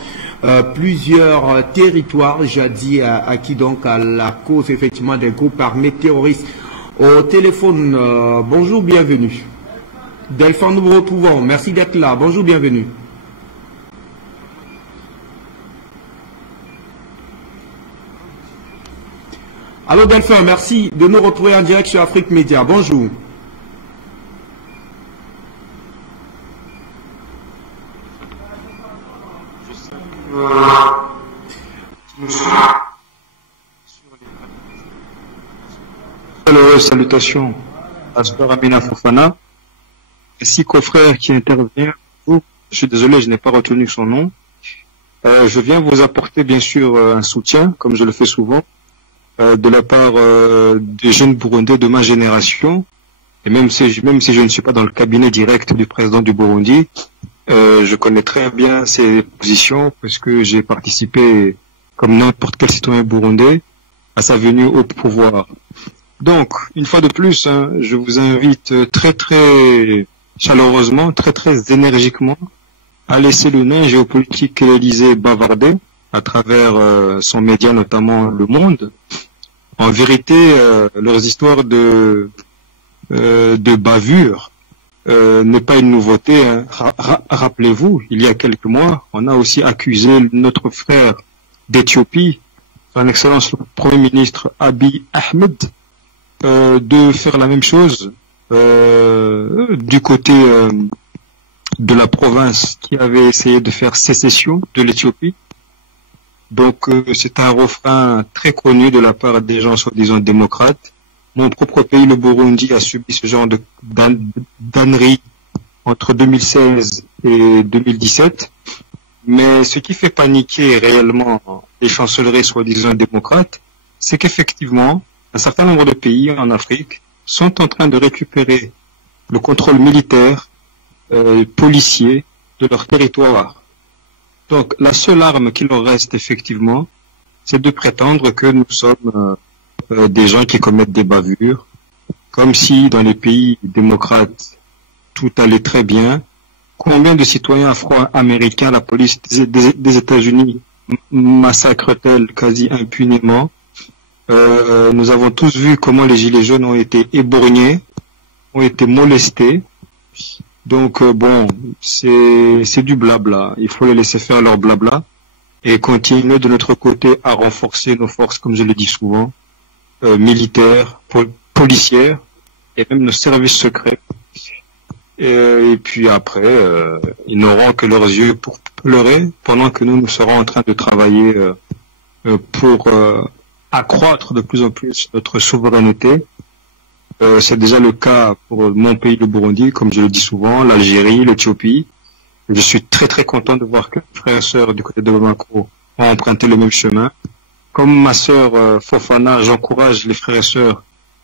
plusieurs territoires jadis acquis donc à la cause effectivement des groupes armés terroristes. Au téléphone, bonjour, bienvenue. Delphin, nous vous retrouvons. Merci d'être là. Bonjour, bienvenue. Allô Delphin, merci de nous retrouver en direct sur Afrique Média. Bonjour. Salutations à Sœur Amina Fofana, ainsi qu'au frère qui intervient. Je suis désolé, je n'ai pas retenu son nom. Je viens vous apporter bien sûr un soutien, comme je le fais souvent, de la part des jeunes Burundais de ma génération. Et même si je ne suis pas dans le cabinet direct du président du Burundi, je connais très bien ses positions parce que j'ai participé, comme n'importe quel citoyen burundais, à sa venue au pouvoir. Donc, une fois de plus, je vous invite très très chaleureusement, très très énergiquement à laisser le nain géopolitique que l'Élysée bavarder à travers son média, notamment Le Monde. En vérité, leurs histoires de bavure n'est pas une nouveauté. Hein. Rappelez-vous, il y a quelques mois, on a aussi accusé notre frère d'Éthiopie, son Excellence le Premier ministre Abiy Ahmed, de faire la même chose du côté de la province qui avait essayé de faire sécession de l'Éthiopie. Donc c'est un refrain très connu de la part des gens soi-disant démocrates. Mon propre pays, le Burundi, a subi ce genre de d'ânerie entre 2016 et 2017. Mais ce qui fait paniquer réellement les chancelleries soi-disant démocrates, c'est qu'effectivement, un certain nombre de pays en Afrique sont en train de récupérer le contrôle militaire, policier de leur territoire. Donc, la seule arme qui leur reste effectivement, c'est de prétendre que nous sommes des gens qui commettent des bavures, comme si dans les pays démocrates, tout allait très bien. Combien de citoyens afro-américains la police des États-Unis massacre-t-elle quasi impunément? Nous avons tous vu comment les gilets jaunes ont été éborgnés, ont été molestés. Donc bon, c'est du blabla. Il faut les laisser faire leur blabla et continuer de notre côté à renforcer nos forces, comme je le dis souvent, militaires, policières et même nos services secrets. Et puis après, ils n'auront que leurs yeux pour pleurer pendant que nous serons en train de travailler pour accroître de plus en plus notre souveraineté. C'est déjà le cas pour mon pays, le Burundi, comme je le dis souvent, l'Algérie, l'Éthiopie. Je suis très très content de voir que mes frères et sœurs du côté de Bamako ont emprunté le même chemin. Comme ma sœur Fofana, j'encourage les frères et sœurs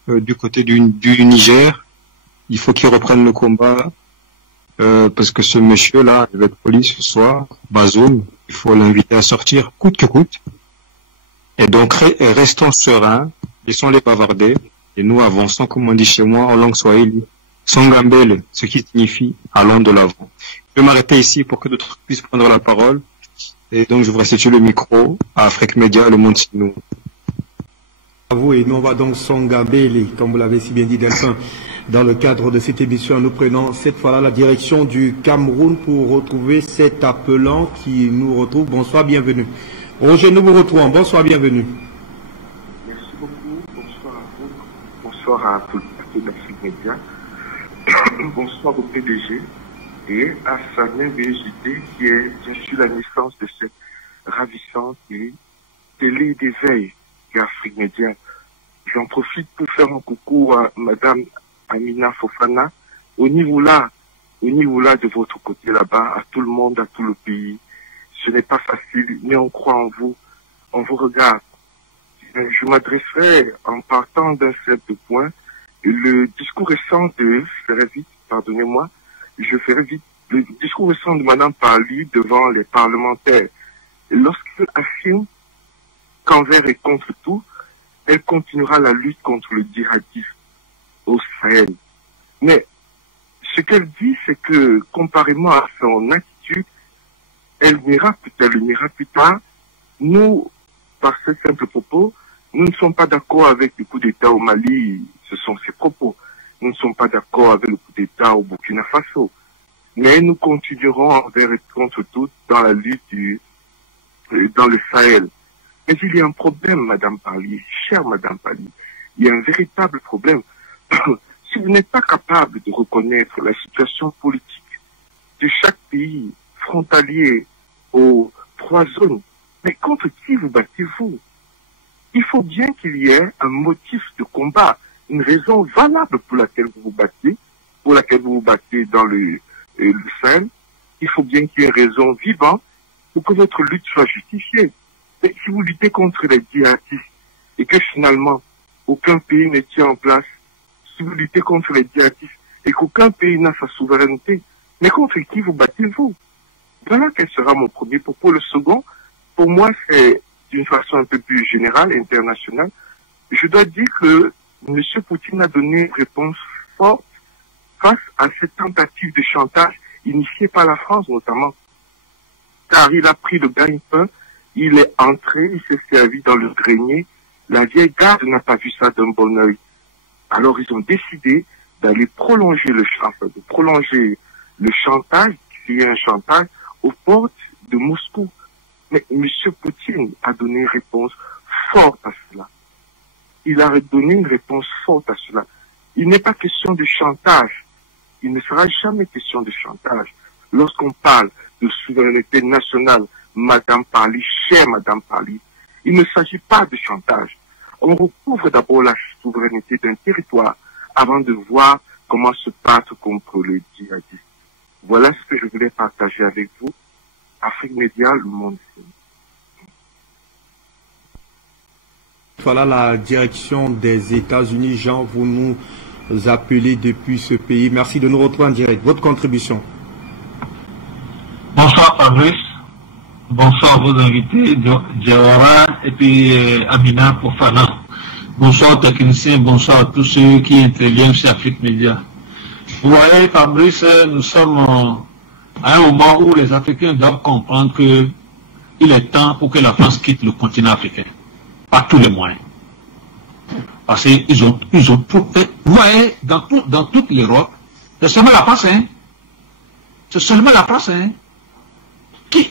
du côté du Niger. Il faut qu'ils reprennent le combat parce que ce monsieur-là, il va être poli ce soir, Bazoum, il faut l'inviter à sortir coûte que coûte. Et donc restons sereins, laissons-les bavarder et nous avançons, comme on dit chez moi en langue swahili, Songambele, ce qui signifie allons de l'avant. Je vais m'arrêter ici pour que d'autres puissent prendre la parole et donc je vous restitue le micro à Afrique Média, le monde sinou. À vous, et nous on va donc Songambele, comme vous l'avez si bien dit Delphin. Dans le cadre de cette émission, nous prenons cette fois-là la direction du Cameroun pour retrouver cet appelant qui nous retrouve. Bonsoir, bienvenue. Roger, nous vous retrouvons. Bonsoir, bienvenue. Merci beaucoup. Bonsoir à vous. Bonsoir à tout le d'Afrique Média. Bonsoir au PDG et à sa merveilleusité qui est bien sûr la naissance de cette ravissante et télé d'éveil qu'est Afrique Média. J'en profite pour faire un coucou à Madame Amina Fofana, au niveau là de votre côté là-bas, à tout le monde, à tout le pays. Ce n'est pas facile, mais on croit en vous, on vous regarde. Je m'adresserai en partant d'un simple point. Le discours récent de, le discours récent de Madame Parly devant les parlementaires, lorsqu'elle affirme qu'envers et contre tout, elle continuera la lutte contre le djihadisme au Sahel. Mais ce qu'elle dit, c'est que comparément à son attitude, elle n'ira plus tard. Nous, par ce simple propos, nous ne sommes pas d'accord avec le coup d'État au Mali, ce sont ses propos. Nous ne sommes pas d'accord avec le coup d'État au Burkina Faso. Mais nous continuerons envers et contre tout dans la lutte dans le Sahel. Mais il y a un problème, Madame Parly, chère Madame Parly. Il y a un véritable problème. Si vous n'êtes pas capable de reconnaître la situation politique de chaque pays frontalier aux 3 zones, mais contre qui vous battez-vous? Il faut bien qu'il y ait un motif de combat, une raison valable pour laquelle vous vous battez dans le Sahel. Il faut bien qu'il y ait une raison vivante pour que votre lutte soit justifiée. Mais si vous luttez contre les djihadistes et que finalement aucun pays ne tient en place, si vous luttez contre les djihadistes et qu'aucun pays n'a sa souveraineté, mais contre qui vous battez-vous? Voilà quel sera mon premier propos. Le second, pour moi, c'est d'une façon un peu plus générale, internationale. Je dois dire que M. Poutine a donné une réponse forte face à cette tentative de chantage initiée par la France notamment. Car il a pris le gagne-pain, il est entré, il s'est servi dans le grenier. La vieille garde n'a pas vu ça d'un bon œil. Alors ils ont décidé d'aller prolonger le chantage, qui est un chantage, aux portes de Moscou. Mais M. Poutine a donné une réponse forte à cela. Il a donné une réponse forte à cela. Il n'est pas question de chantage. Il ne sera jamais question de chantage. Lorsqu'on parle de souveraineté nationale, Madame Parly, chère Madame Parly, il ne s'agit pas de chantage. On recouvre d'abord la souveraineté d'un territoire avant de voir comment se battre contre les djihadistes. Voilà ce que je voulais partager avec vous. Afrique Média, le monde. Voilà la direction des États-Unis. Jean, vous nous appelez depuis ce pays. Merci de nous retrouver en direct. Votre contribution. Bonsoir Fabrice. Bonsoir à vos invités, Diawara et puis Amina Fofana. Bonsoir aux techniciens, bonsoir à tous ceux qui interviennent sur Afrique Média. Vous voyez Fabrice, nous sommes à un moment où les Africains doivent comprendre qu'il est temps pour que la France quitte le continent africain. Par tous les moyens. Parce qu'ils ont tout fait. Vous voyez, dans toute l'Europe, c'est seulement la France, hein. C'est seulement la France, hein. Qui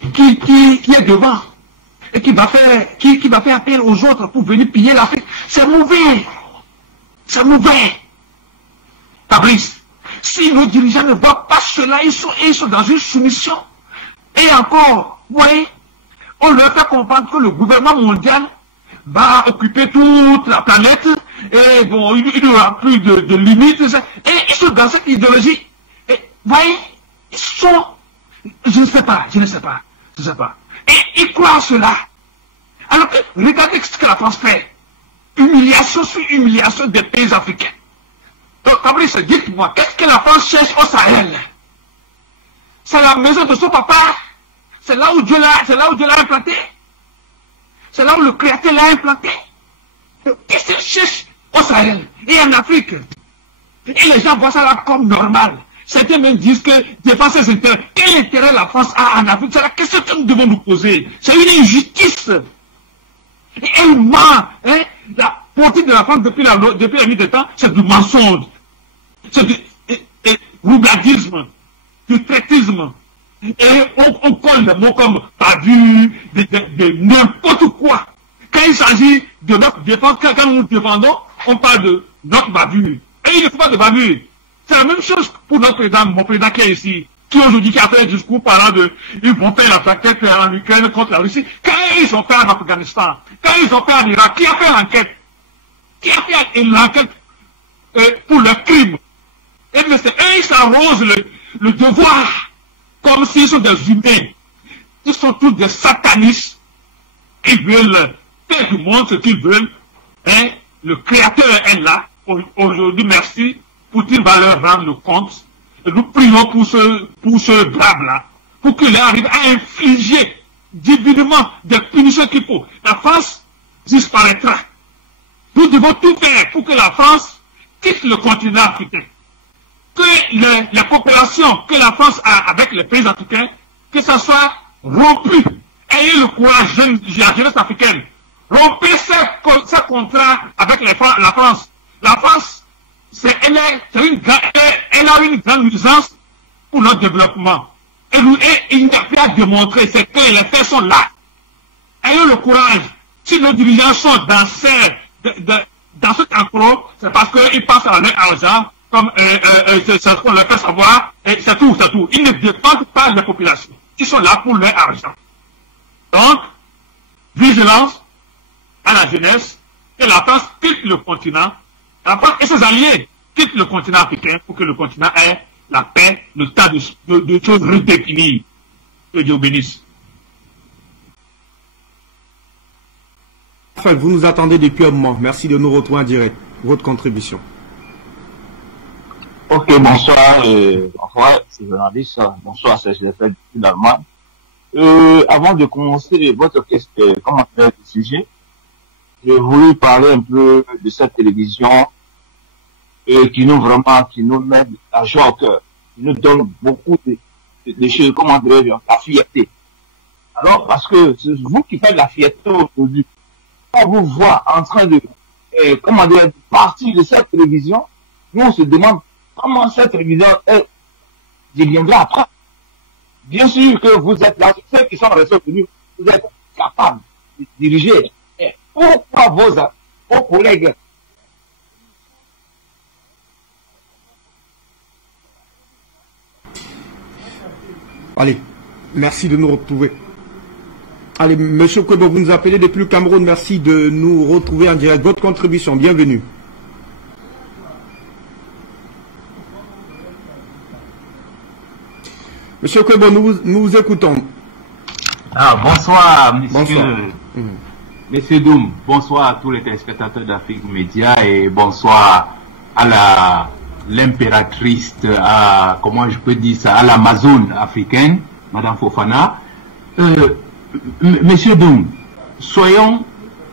est devant et qui va faire appel aux autres pour venir piller l'Afrique. C'est mauvais. C'est mauvais. Fabrice, si nos dirigeants ne voient pas cela, ils sont dans une soumission. Et encore, vous voyez, on leur fait comprendre que le gouvernement mondial va occuper toute la planète et bon, il n'y aura plus de limites. Et ils sont dans cette idéologie. Et vous voyez, ils sont... Je ne sais pas. Et ils croient cela. Alors que, regardez ce que la France fait. Humiliation sur humiliation des pays africains. Donc, Fabrice, dites-moi, qu'est-ce que la France cherche au Sahel? C'est la maison de son papa. C'est là où Dieu l'a implanté. C'est là où le Créateur l'a implanté. Qu'est-ce qu'elle cherche au Sahel et en Afrique? Et les gens voient ça là comme normal. Certains même disent que défense ses intérêts. Quel intérêt la France a en Afrique? C'est la question que nous devons nous poser. C'est une injustice. Et elle ment. Hein? La politique de la France depuis la nuit des temps, c'est du mensonge. C'est du roubladisme, du traitisme. Et on colle des mots comme bavure, de n'importe quoi. Quand il s'agit de notre défense, quand nous nous défendons, on parle de notre bavure. Et il ne faut pas de bavure. C'est la même chose pour notre président, mon président qui est ici, qui aujourd'hui qui a fait un discours parlant de ils vont faire la plaquette en Ukraine contre la Russie. Quand ils ont fait en Afghanistan, quand ils ont fait en Irak, qui a fait l'enquête? Qui a fait l'enquête pour le crime? Et mais c'est eux, ils s'arrosent le devoir comme s'ils sont des humains. Ils sont tous des satanistes. Ils veulent faire du monde ce qu'ils veulent. Hein? Le Créateur est là. Aujourd'hui, merci. Poutine va leur rendre le compte. Et nous prions pour ce drame-là, pour qu'il arrive à infliger divinement des punitions qu'il faut. La France disparaîtra. Nous devons tout faire pour que la France quitte le continent africain. Que la population que la France a avec les pays africains, que ça soit rompu. Ayez le courage, la jeunesse africaine. Rompez ce contrat avec la France. La France, elle a une grande nuisance pour notre développement. Et il n'y a plus à démontrer, c'est que les faits sont là. Ayons le courage. Si nos dirigeants sont dans ce complot, c'est parce qu'ils passent à leur argent, comme c'est ce qu'on leur fait savoir, et c'est tout. Ils ne dépendent pas de la population. Ils sont là pour leur argent. Donc, vigilance à la jeunesse, et la France quitte le continent. La France et ses alliés quittent le continent africain pour que le continent ait la paix, le tas de choses redéfinies. Que Dieu bénisse. Enfin, vous nous attendez depuis un moment. Merci de nous retrouver en direct. Votre contribution. Ok, bonsoir, c'est journaliste. Bonsoir, c'est GFL finalement. Avant de commencer votre commentaire du sujet, je voulais parler un peu de cette télévision qui nous met la joie au cœur, qui nous donne beaucoup de choses, comment dirais-je, la fierté. Alors, parce que c'est vous qui faites la fierté aujourd'hui. Quand vous voyez en train de, partir de cette télévision, nous on se demande comment cette télévision deviendra après. Bien sûr que vous êtes là, ceux qui sont restés venus, vous êtes capables de diriger. Et pourquoi vos collègues Allez, merci de nous retrouver. Allez, Monsieur Kobo, vous nous appelez depuis le Cameroun. Merci de nous retrouver en direct. Votre contribution, bienvenue. Monsieur Kobo, nous vous écoutons. Ah, bonsoir, monsieur. Bonsoir. Monsieur Doum, bonsoir à tous les téléspectateurs d'Afrique Média et bonsoir à l'impératrice, comment je peux dire ça, à l'Amazone africaine, Madame Fofana. Monsieur Doum, essayons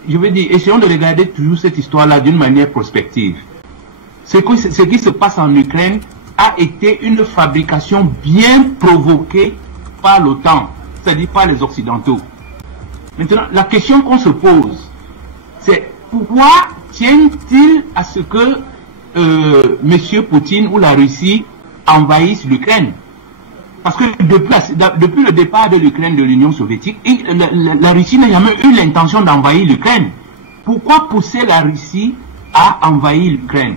de regarder toujours cette histoire-là d'une manière prospective. Ce qui se passe en Ukraine a été une fabrication bien provoquée par l'OTAN, c'est-à-dire par les Occidentaux. Maintenant, la question qu'on se pose, c'est pourquoi tiennent-ils à ce que M. Poutine ou la Russie envahissent l'Ukraine? Parce que depuis le départ de l'Ukraine de l'Union soviétique, la Russie n'a jamais eu l'intention d'envahir l'Ukraine. Pourquoi pousser la Russie à envahir l'Ukraine?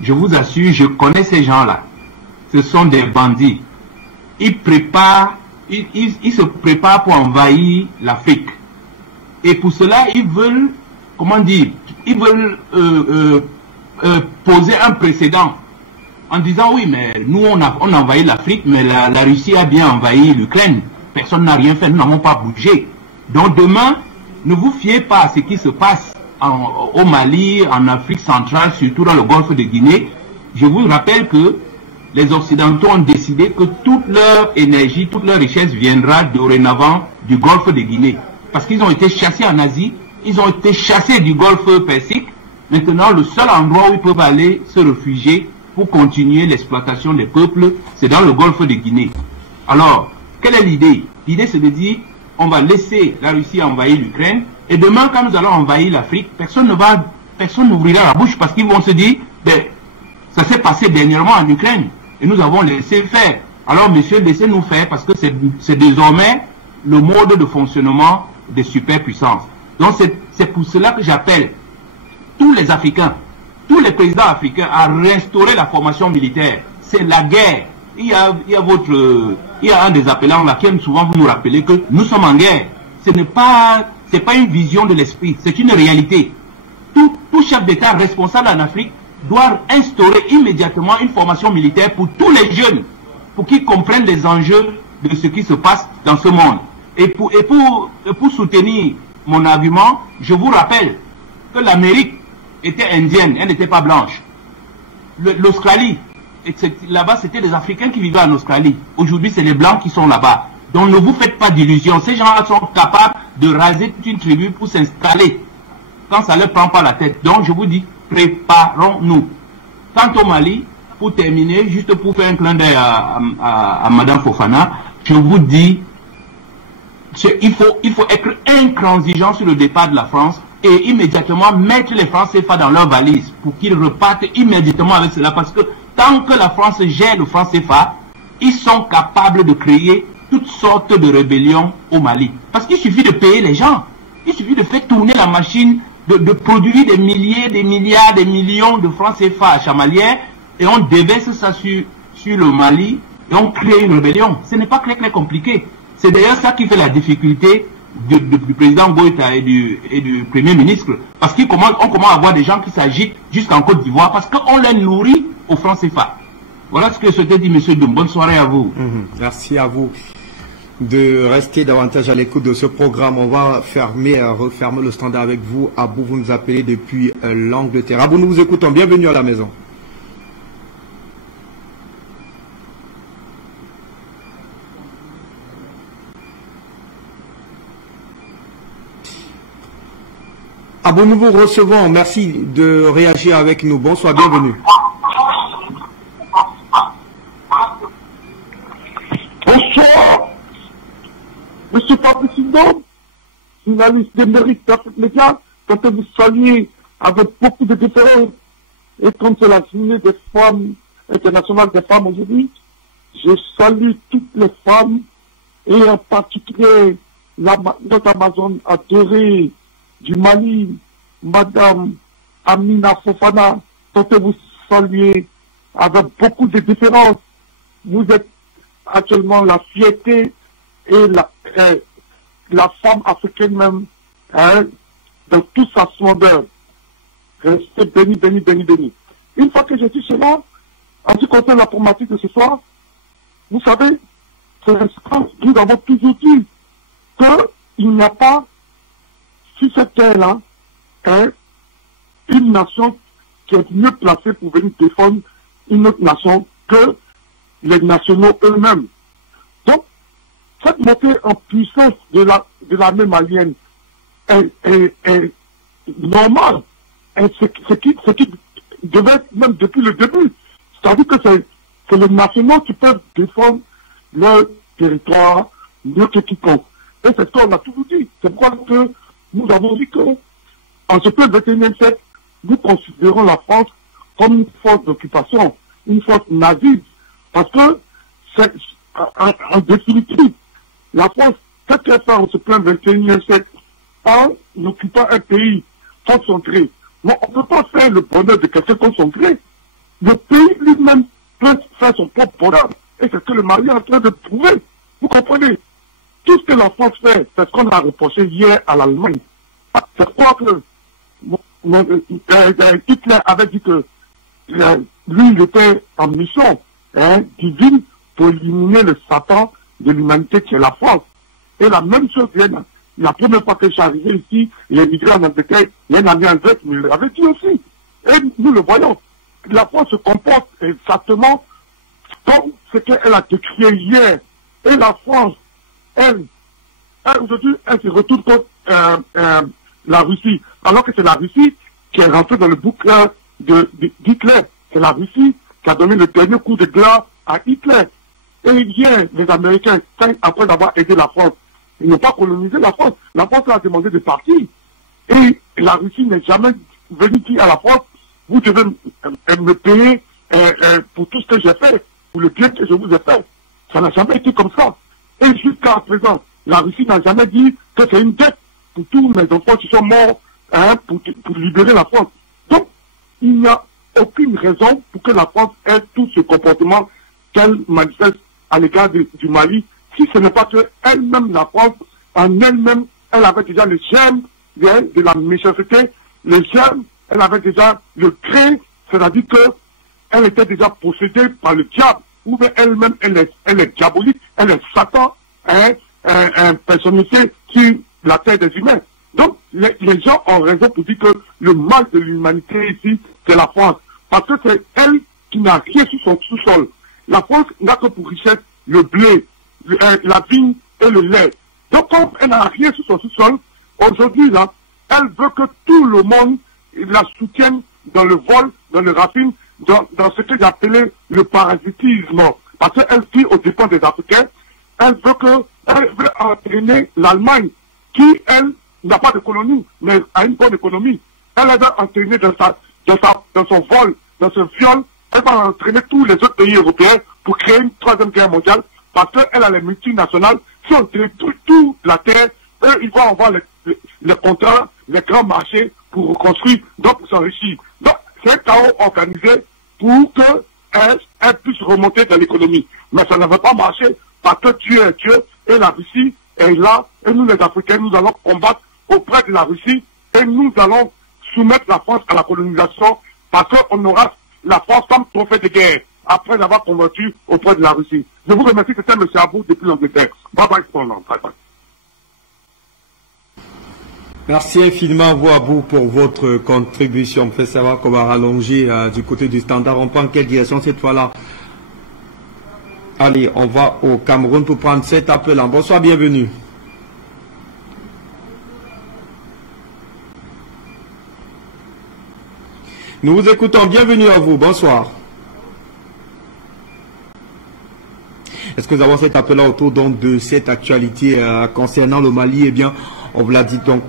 Je vous assure, je connais ces gens-là. Ce sont des bandits. Ils se préparent pour envahir l'Afrique. Et pour cela, ils veulent, comment dire, ils veulent poser un précédent en disant oui, mais nous on a envahi l'Afrique, mais la Russie a bien envahi l'Ukraine. Personne n'a rien fait, nous n'avons pas bougé. Donc demain, ne vous fiez pas à ce qui se passe au Mali, en Afrique centrale, surtout dans le golfe de Guinée. Je vous rappelle que les Occidentaux ont décidé que toute leur énergie, toute leur richesse viendra dorénavant du golfe de Guinée. Parce qu'ils ont été chassés en Asie, ils ont été chassés du golfe Persique. Maintenant, le seul endroit où ils peuvent aller se réfugier pour continuer l'exploitation des peuples, c'est dans le golfe de Guinée. Alors, quelle est l'idée? L'idée, c'est de dire, on va laisser la Russie envahir l'Ukraine, et demain, quand nous allons envahir l'Afrique, personne n'ouvrira la bouche parce qu'ils vont se dire, ben, ça s'est passé dernièrement en Ukraine, et nous avons laissé faire. Alors, monsieur, laissez-nous faire parce que c'est désormais le mode de fonctionnement des superpuissances. Donc, c'est pour cela que j'appelle tous les Africains, tous les présidents africains à restaurer la formation militaire. C'est la guerre. Il y a un des appelants là qui aime souvent vous nous rappeler que nous sommes en guerre. Ce n'est pas une vision de l'esprit, c'est une réalité. Tout chef d'État responsable en Afrique doit instaurer immédiatement une formation militaire pour tous les jeunes, pour qu'ils comprennent les enjeux de ce qui se passe dans ce monde. Et pour soutenir mon argument, je vous rappelle que l'Amérique était indienne, elle n'était pas blanche. L'Australie, là-bas c'était les Africains qui vivaient en Australie. Aujourd'hui c'est les Blancs qui sont là-bas. Donc ne vous faites pas d'illusions. Ces gens-là sont capables de raser toute une tribu pour s'installer quand ça ne leur prend pas la tête. Donc je vous dis, préparons-nous. Quant au Mali, pour terminer, juste pour faire un clin d'œil à Madame Fofana, je vous dis, il faut être intransigeant sur le départ de la France et immédiatement mettre les francs CFA dans leur valise pour qu'ils repartent immédiatement avec cela. Parce que tant que la France gère le franc CFA, ils sont capables de créer toutes sortes de rébellions au Mali. Parce qu'il suffit de payer les gens. Il suffit de faire tourner la machine, de produire des milliers, des milliards, des millions de francs CFA à Chamalières et on déverse ça sur le Mali et on crée une rébellion. Ce n'est pas très compliqué. C'est d'ailleurs ça qui fait la difficulté du président Goïta et du Premier ministre. Parce qu'on commence à voir des gens qui s'agitent jusqu'en Côte d'Ivoire parce qu'on les nourrit au franc CFA. Voilà ce que je souhaitais dire, monsieur Doum. Bonne soirée à vous. Merci à vous de rester davantage à l'écoute de ce programme. On va refermer le standard avec vous. Abou, vous nous appelez depuis l'Angleterre. Abou, nous vous écoutons. Bienvenue à la maison. Abou, nous vous recevons. Merci de réagir avec nous. Bonsoir, bienvenue. Bonsoir, Monsieur Fabrice Ndom, journaliste d'émérite d'Afrique Média, quand vous saluez avec beaucoup de déférence et comme c'est la journée des femmes internationales des femmes aujourd'hui, je salue toutes les femmes et en particulier notre Amazone adorée du Mali, Madame Amina Fofana, quand vous saluez avec beaucoup de déférence. Vous êtes actuellement la fierté et la femme africaine même, hein, dans toute sa splendeur. Restez béni, béni, béni, béni. Une fois que j'ai dit cela, en ce qui concerne la problématique de ce soir, vous savez, c'est nous avons toujours dit qu'il n'y a pas, sur cette terre-là, hein, une nation qui est mieux placée pour venir défendre une autre nation que les nationaux eux-mêmes. Donc, cette montée en puissance de l'armée malienne est normale. Ce qui devait être même depuis le début. C'est-à-dire que c'est les nationaux qui peuvent défendre leur territoire mieux que quiconque. Et c'est ce qu'on a toujours dit. C'est pourquoi que nous avons dit que, en ce plein 21e siècle, nous considérons la France comme une force d'occupation, une force nazive. Parce que, en définitive, la France, qu'est-ce qu'elle fait en ce plein 21e siècle, en occupant un pays concentré? Mais on ne peut pas faire le bonheur de quelqu'un concentré. Le pays lui-même peut faire son propre bonheur. Et c'est ce que le Mali est en train de prouver. Vous comprenez? Tout ce que la France fait, c'est ce qu'on a reproché hier à l'Allemagne. C'est quoi que Hitler avait dit que lui, il était en mission divine pour éliminer le Satan de l'humanité qui est la France. Et la même chose vient. La première fois que je suis arrivé ici, les migrants en Angleterre, il y a un ami anglais qui me l'avait dit aussi. Et nous le voyons. La France se comporte exactement comme ce qu'elle a décrié hier. Et la France, elle aujourd'hui, elle se retourne contre la Russie. Alors que c'est la Russie qui est rentrée dans le bouclier d'Hitler. C'est la Russie qui a donné le dernier coup de grâce à Hitler. Et hier, les Américains, après avoir aidé la France, ils n'ont pas colonisé la France. La France a demandé de partir. Et la Russie n'est jamais venue dire à la France, vous devez me payer pour tout ce que j'ai fait, pour le bien que je vous ai fait. Ça n'a jamais été comme ça. Et jusqu'à présent, la Russie n'a jamais dit que c'est une dette pour tous mes enfants qui sont morts pour libérer la France. Donc, il n'y a aucune raison pour que la France ait tout ce comportement qu'elle manifeste à l'égard du Mali, si ce n'est pas qu'elle-même, la France, en elle-même, elle avait déjà le germe de la méchanceté, le germe, elle avait déjà le grain, c'est-à-dire qu'elle était déjà possédée par le diable, ou bien elle-même, elle est diabolique, elle est Satan, personnifié sur la terre des humains. Donc, les gens ont raison pour dire que le mal de l'humanité ici, c'est la France. Parce que c'est elle qui n'a rien sur son sous-sol. La France n'a que pour richesse le blé, la vigne et le lait. Donc, comme elle n'a rien sur son sous-sol, aujourd'hui, là, elle veut que tout le monde la soutienne dans le vol, dans le rapine, dans ce que j'appelais le parasitisme. Parce qu'elle vit aux dépens des Africains. Elle veut entraîner l'Allemagne, qui, elle, n'a pas de colonie, mais a une bonne économie. Elle va entraîner dans son vol, dans ce viol, elle va entraîner tous les autres pays européens pour créer une troisième guerre mondiale, parce qu'elle a les multinationales, si on détruit toute la terre, eux, ils vont avoir les contrats, les grands marchés pour reconstruire, donc pour s'enrichir. Donc, c'est un chaos organisé pour qu'elle puisse remonter dans l'économie. Mais ça ne va pas marcher, parce que Dieu est Dieu, et la Russie est là, et nous les Africains, nous allons combattre auprès de la Russie, et nous allons soumettre la France à la colonisation, parce qu'on aura la France comme trophée de guerre, après l'avoir convaincu auprès de la Russie. Je vous remercie, c'était M. Abou depuis l'Angleterre. Bye bye, bye bye. Merci infiniment vous, Abou, pour votre contribution. On fait savoir qu'on va rallonger du côté du standard. On prend quelle direction cette fois-là? Allez, on va au Cameroun pour prendre cet appelant. Bonsoir, bienvenue. Nous vous écoutons. Bienvenue à vous. Bonsoir. Est-ce que nous avons cet appelant autour donc de cette actualité concernant le Mali? Eh bien, on vous l'a dit donc,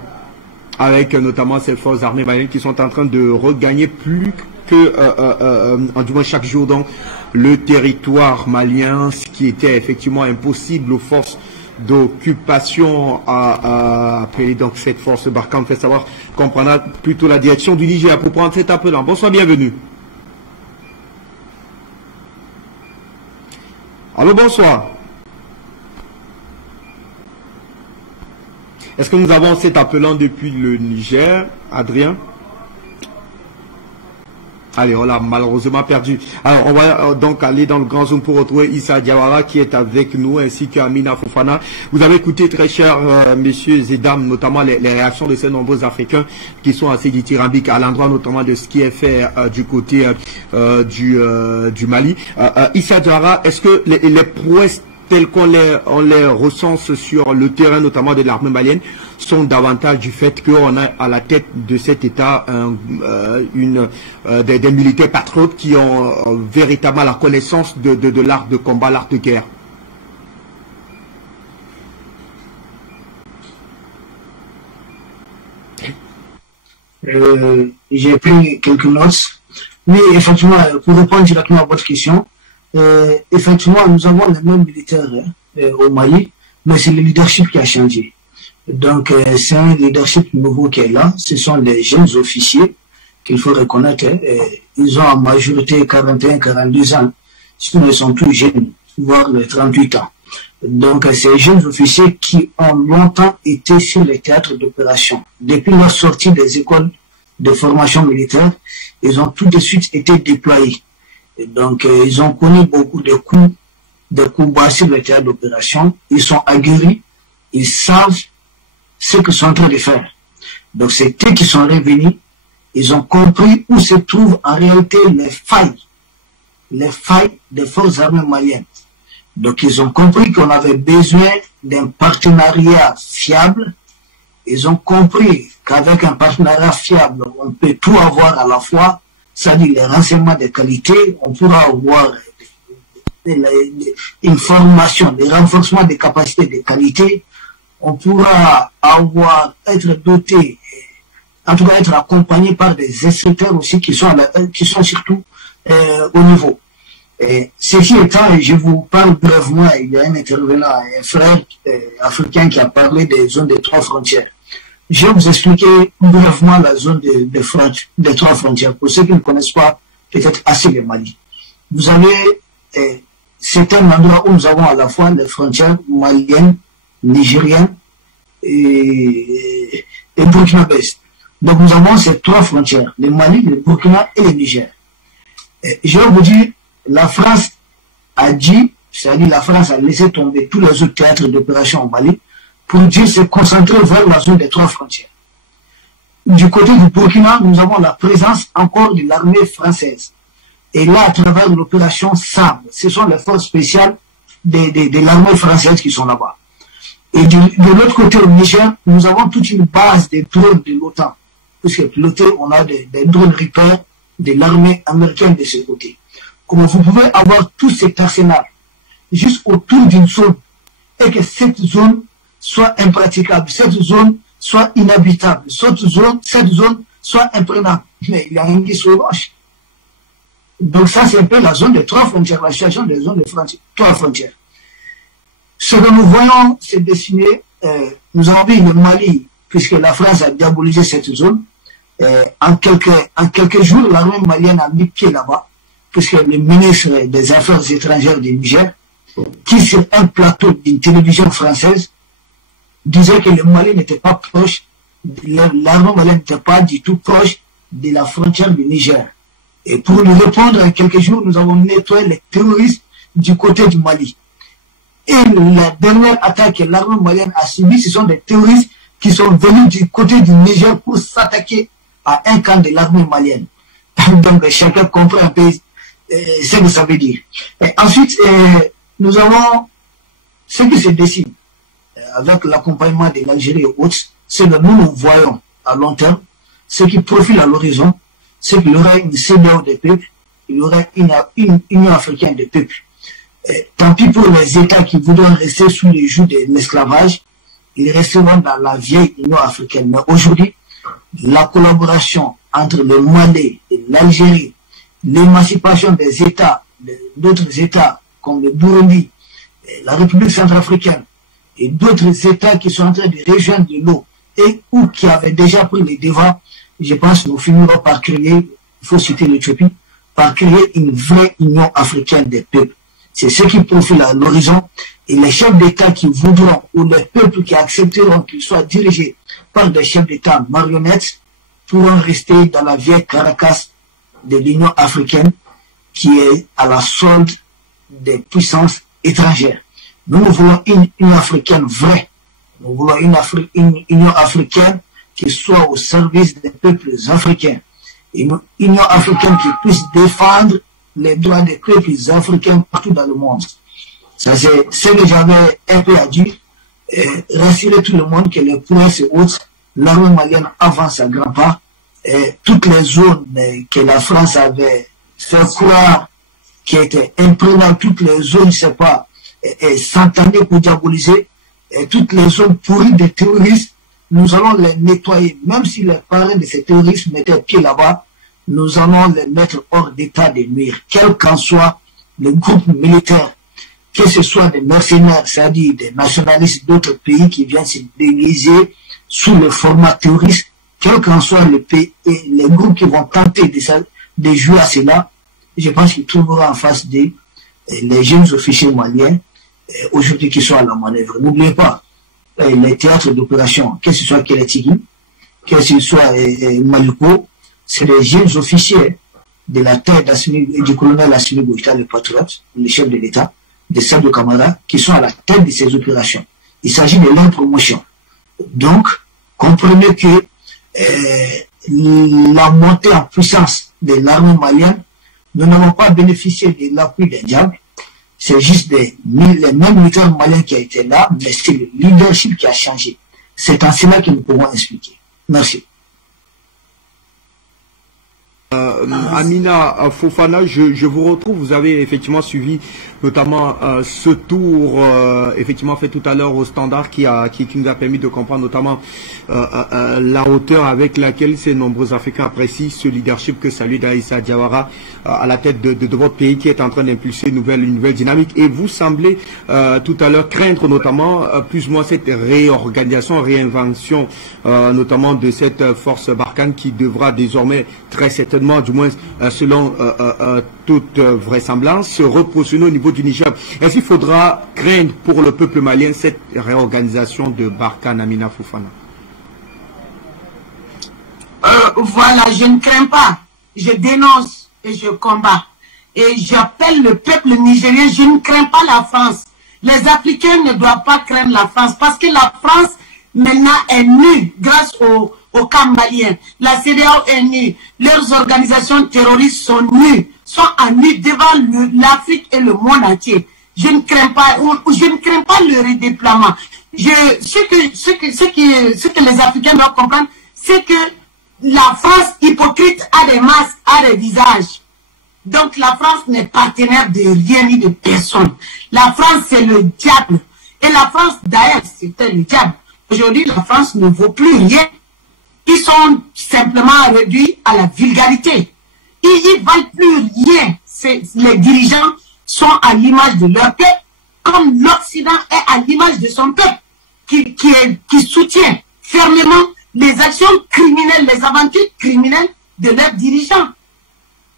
avec notamment ces forces armées maliennes qui sont en train de regagner plus que, du moins chaque jour, donc, le territoire malien, ce qui était effectivement impossible aux forces d'occupation à appeler donc cette force Barkhane. Fait savoir qu'on prendra plutôt la direction du Niger pour prendre cet appelant. Bonsoir, bienvenue. Allô, bonsoir. Est-ce que nous avons cet appelant depuis le Niger, Adrien? Allez, on l'a malheureusement perdu. Alors, on va donc aller dans le grand zoom pour retrouver Issa Diawara qui est avec nous, ainsi qu'Amina Fofana. Vous avez écouté, très chers messieurs et dames, notamment les réactions de ces nombreux Africains qui sont assez dithyrambiques à l'endroit notamment de ce qui est fait du côté du Mali. Issa Diawara, est-ce que les prouesses telles qu'on les recense sur le terrain, notamment de l'armée malienne, sont davantage du fait qu'on a à la tête de cet État des militaires patriotes qui ont véritablement la connaissance de l'art de combat, l'art de guerre? J'ai pris quelques notes, mais effectivement, pour répondre directement à votre question, effectivement, nous avons les mêmes militaires au Mali, mais c'est le leadership qui a changé. Donc, c'est un leadership nouveau qui est là. Ce sont les jeunes officiers qu'il faut reconnaître. Ils ont en majorité 41, 42 ans. Ils sont tous jeunes, voire les 38 ans. Donc, ces jeunes officiers qui ont longtemps été sur les théâtres d'opération. Depuis leur sortie des écoles de formation militaire, ils ont tout de suite été déployés. Et donc, ils ont connu beaucoup de coups bas sur les théâtres d'opération. Ils sont aguerris. Ils savent ce qu'ils sont en train de faire. Donc, c'est eux qui sont revenus. Ils ont compris où se trouvent en réalité les failles des forces armées maliennes. Donc, ils ont compris qu'on avait besoin d'un partenariat fiable. Ils ont compris qu'avec un partenariat fiable, on peut tout avoir à la fois, c'est-à-dire les renseignements de qualité, on pourra avoir une formation, des renforcements des capacités de qualité, on pourra être doté, en tout cas être accompagné par des instructeurs aussi qui sont surtout au niveau. Ceci étant, je vous parle brièvement, il y a un intervenant, un frère africain qui a parlé des zones des 3 frontières. Je vais vous expliquer brièvement la zone des 3 frontières, pour ceux qui ne connaissent pas peut-être assez le Mali. Vous avez, c'est un endroit où nous avons à la fois les frontières maliennes, nigériennes et burkinabèses. Donc nous avons ces 3 frontières, le Mali, le Burkina et le Niger. Je vais vous dire, la France a dit, c'est-à-dire la France a laissé tomber tous les autres théâtres d'opération au Mali pour dire se concentrer vers la zone des 3 frontières. Du côté du Burkina, nous avons la présence encore de l'armée française. Et là, à travers l'opération Sable, ce sont les forces spéciales de l'armée française qui sont là-bas. Et de l'autre côté, au Niger, nous avons toute une base des drones de l'OTAN. Puisque piloté, on a des drones Reaper de l'armée américaine de ce côté. Comment vous pouvez avoir tout cet arsenal juste autour d'une zone et que cette zone soit impraticable, cette zone soit inhabitable, cette zone soit imprenable. Mais il y a un qui se roche. Donc ça, c'est un peu la zone des 3 frontières, la situation des zones des 3 frontières. Ce que nous voyons se dessiner, nous avons vu le Mali, puisque la France a diabolisé cette zone. En quelques jours, l'armée malienne a mis pied là-bas, puisque le ministre des Affaires étrangères du Niger, qui sur un plateau d'une télévision française, disait que le Mali n'était pas proche, l'armée malienne n'était pas du tout proche de la frontière du Niger. Et pour lui répondre, en quelques jours, nous avons nettoyé les terroristes du côté du Mali. Et la dernière attaque que l'armée malienne a subie, ce sont des terroristes qui sont venus du côté du Niger pour s'attaquer à un camp de l'armée malienne. Donc chacun comprend un peu ce que ça veut dire. Et ensuite, nous avons ce qui se dessine avec l'accompagnement de l'Algérie et autres, c'est que nous voyons à long terme, ce qui profile à l'horizon, c'est qu'il y aura une CEDEAO des peuples, il y aura une Union africaine des peuples. Tant pis pour les États qui voudront rester sous les joues de l'esclavage, ils resteront dans la vieille Union africaine. Mais aujourd'hui, la collaboration entre le Mali et l'Algérie, l'émancipation des États, d'autres États comme le Burundi, la République centrafricaine et d'autres États qui sont en train de rejoindre de l'eau et ou qui avaient déjà pris les devants, je pense que nous finirons par créer, il faut citer l'Éthiopie, par créer une vraie Union africaine des peuples. C'est ce qui profile à l'horizon. Et les chefs d'État qui voudront, ou les peuples qui accepteront qu'ils soient dirigés par des chefs d'État marionnettes, pourront rester dans la vieille caracasse de l'Union africaine qui est à la solde des puissances étrangères. Nous voulons une Union africaine vraie. Nous voulons une Union africaine qui soit au service des peuples africains. Une Union africaine qui puisse défendre les droits des peuples africains partout dans le monde. Ça, c'est ce que j'avais un peu à dire. Rassurer tout le monde que les princes et autres, l'armée malienne avance à grands pas. Toutes les zones que la France avait fait croire qui étaient imprenables, toutes les zones, je sais pas, s'entendaient pour diaboliser, toutes les zones pourries des terroristes, nous allons les nettoyer. Même si les parents de ces terroristes mettaient pied là-bas, nous allons les mettre hors d'état de nuire, quel qu'en soit le groupe militaire, que ce soit des mercenaires, c'est-à-dire des nationalistes d'autres pays qui viennent se déguiser sous le format terroriste, quel qu'en soit le pays, et les groupes qui vont tenter de jouer à cela, je pense qu'ils trouveront en face des les jeunes officiers maliens aujourd'hui qui sont à la manœuvre. N'oubliez pas, les théâtres d'opération, que ce soit Kélétigui, que ce soit Maluko, c'est les jeunes officiers de la tête du colonel Assimi Goïta, le patriote, le chef de l'État, de Sadou Camara, qui sont à la tête de ces opérations. Il s'agit de leur promotion. Donc, comprenez que la montée en puissance de l'armée malienne, nous n'avons pas bénéficié de l'appui des diables. C'est juste les mêmes militaires maliens qui ont été là, mais c'est le leadership qui a changé. C'est en cela que nous pouvons expliquer. Merci. Amina Fofana, je vous retrouve. Vous avez effectivement suivi notamment ce tour effectivement fait tout à l'heure au Standard qui nous a permis de comprendre notamment la hauteur avec laquelle ces nombreux Africains apprécient ce leadership que salue Issa Diawara à la tête de votre pays qui est en train d'impulser une nouvelle dynamique. Et vous semblez tout à l'heure craindre notamment plus ou moins cette réorganisation, réinvention notamment de cette force Barkhane qui devra désormais très certainement, du moins selon toute vraisemblance, se repositionner au niveau du Niger. Est-ce qu'il faudra craindre pour le peuple malien cette réorganisation de Barkhane, Amina Fofana? Voilà, je ne crains pas. Je dénonce et je combats. Et j'appelle le peuple nigérien, je ne crains pas la France. Les Africains ne doivent pas craindre la France parce que la France maintenant est nue grâce au camp malien. La CEDEAO est nue. Leurs organisations terroristes sont nues, sont en nue devant l'Afrique et le monde entier. Je ne crains pas le redéploiement. Ce que les Africains doivent comprendre, c'est que la France hypocrite a des masques, a des visages. Donc la France n'est partenaire de rien ni de personne. La France c'est le diable. Et la France d'ailleurs c'était le diable. Aujourd'hui la France ne vaut plus rien. Ils sont simplement réduits à la vulgarité. Ils ne valent plus rien. Les dirigeants sont à l'image de leur peuple, comme l'Occident est à l'image de son peuple, qui soutient fermement les actions criminelles, les aventures criminelles de leurs dirigeants.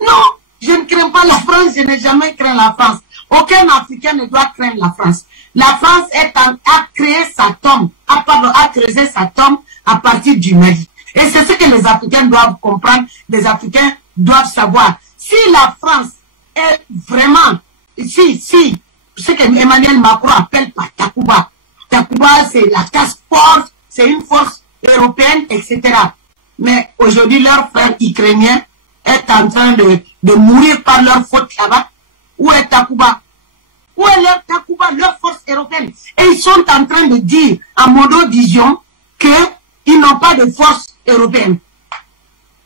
Non, je ne crains pas la France, je n'ai jamais craint la France. Aucun Africain ne doit craindre la France. La France a créé sa tombe, a creusé sa tombe à partir du Mali. Et c'est ce que les Africains doivent comprendre, les Africains doivent savoir. Si la France est vraiment, ce que Emmanuel Macron appelle par Takuba. Takuba, c'est la task force, c'est une force européenne, etc. Mais aujourd'hui, leur frère ukrainien est en train de mourir par leur faute là-bas. Où est Takuba? Où est leur Takuba, leur force européenne? Et ils sont en train de dire, en monovision, qu'ils n'ont pas de force européenne.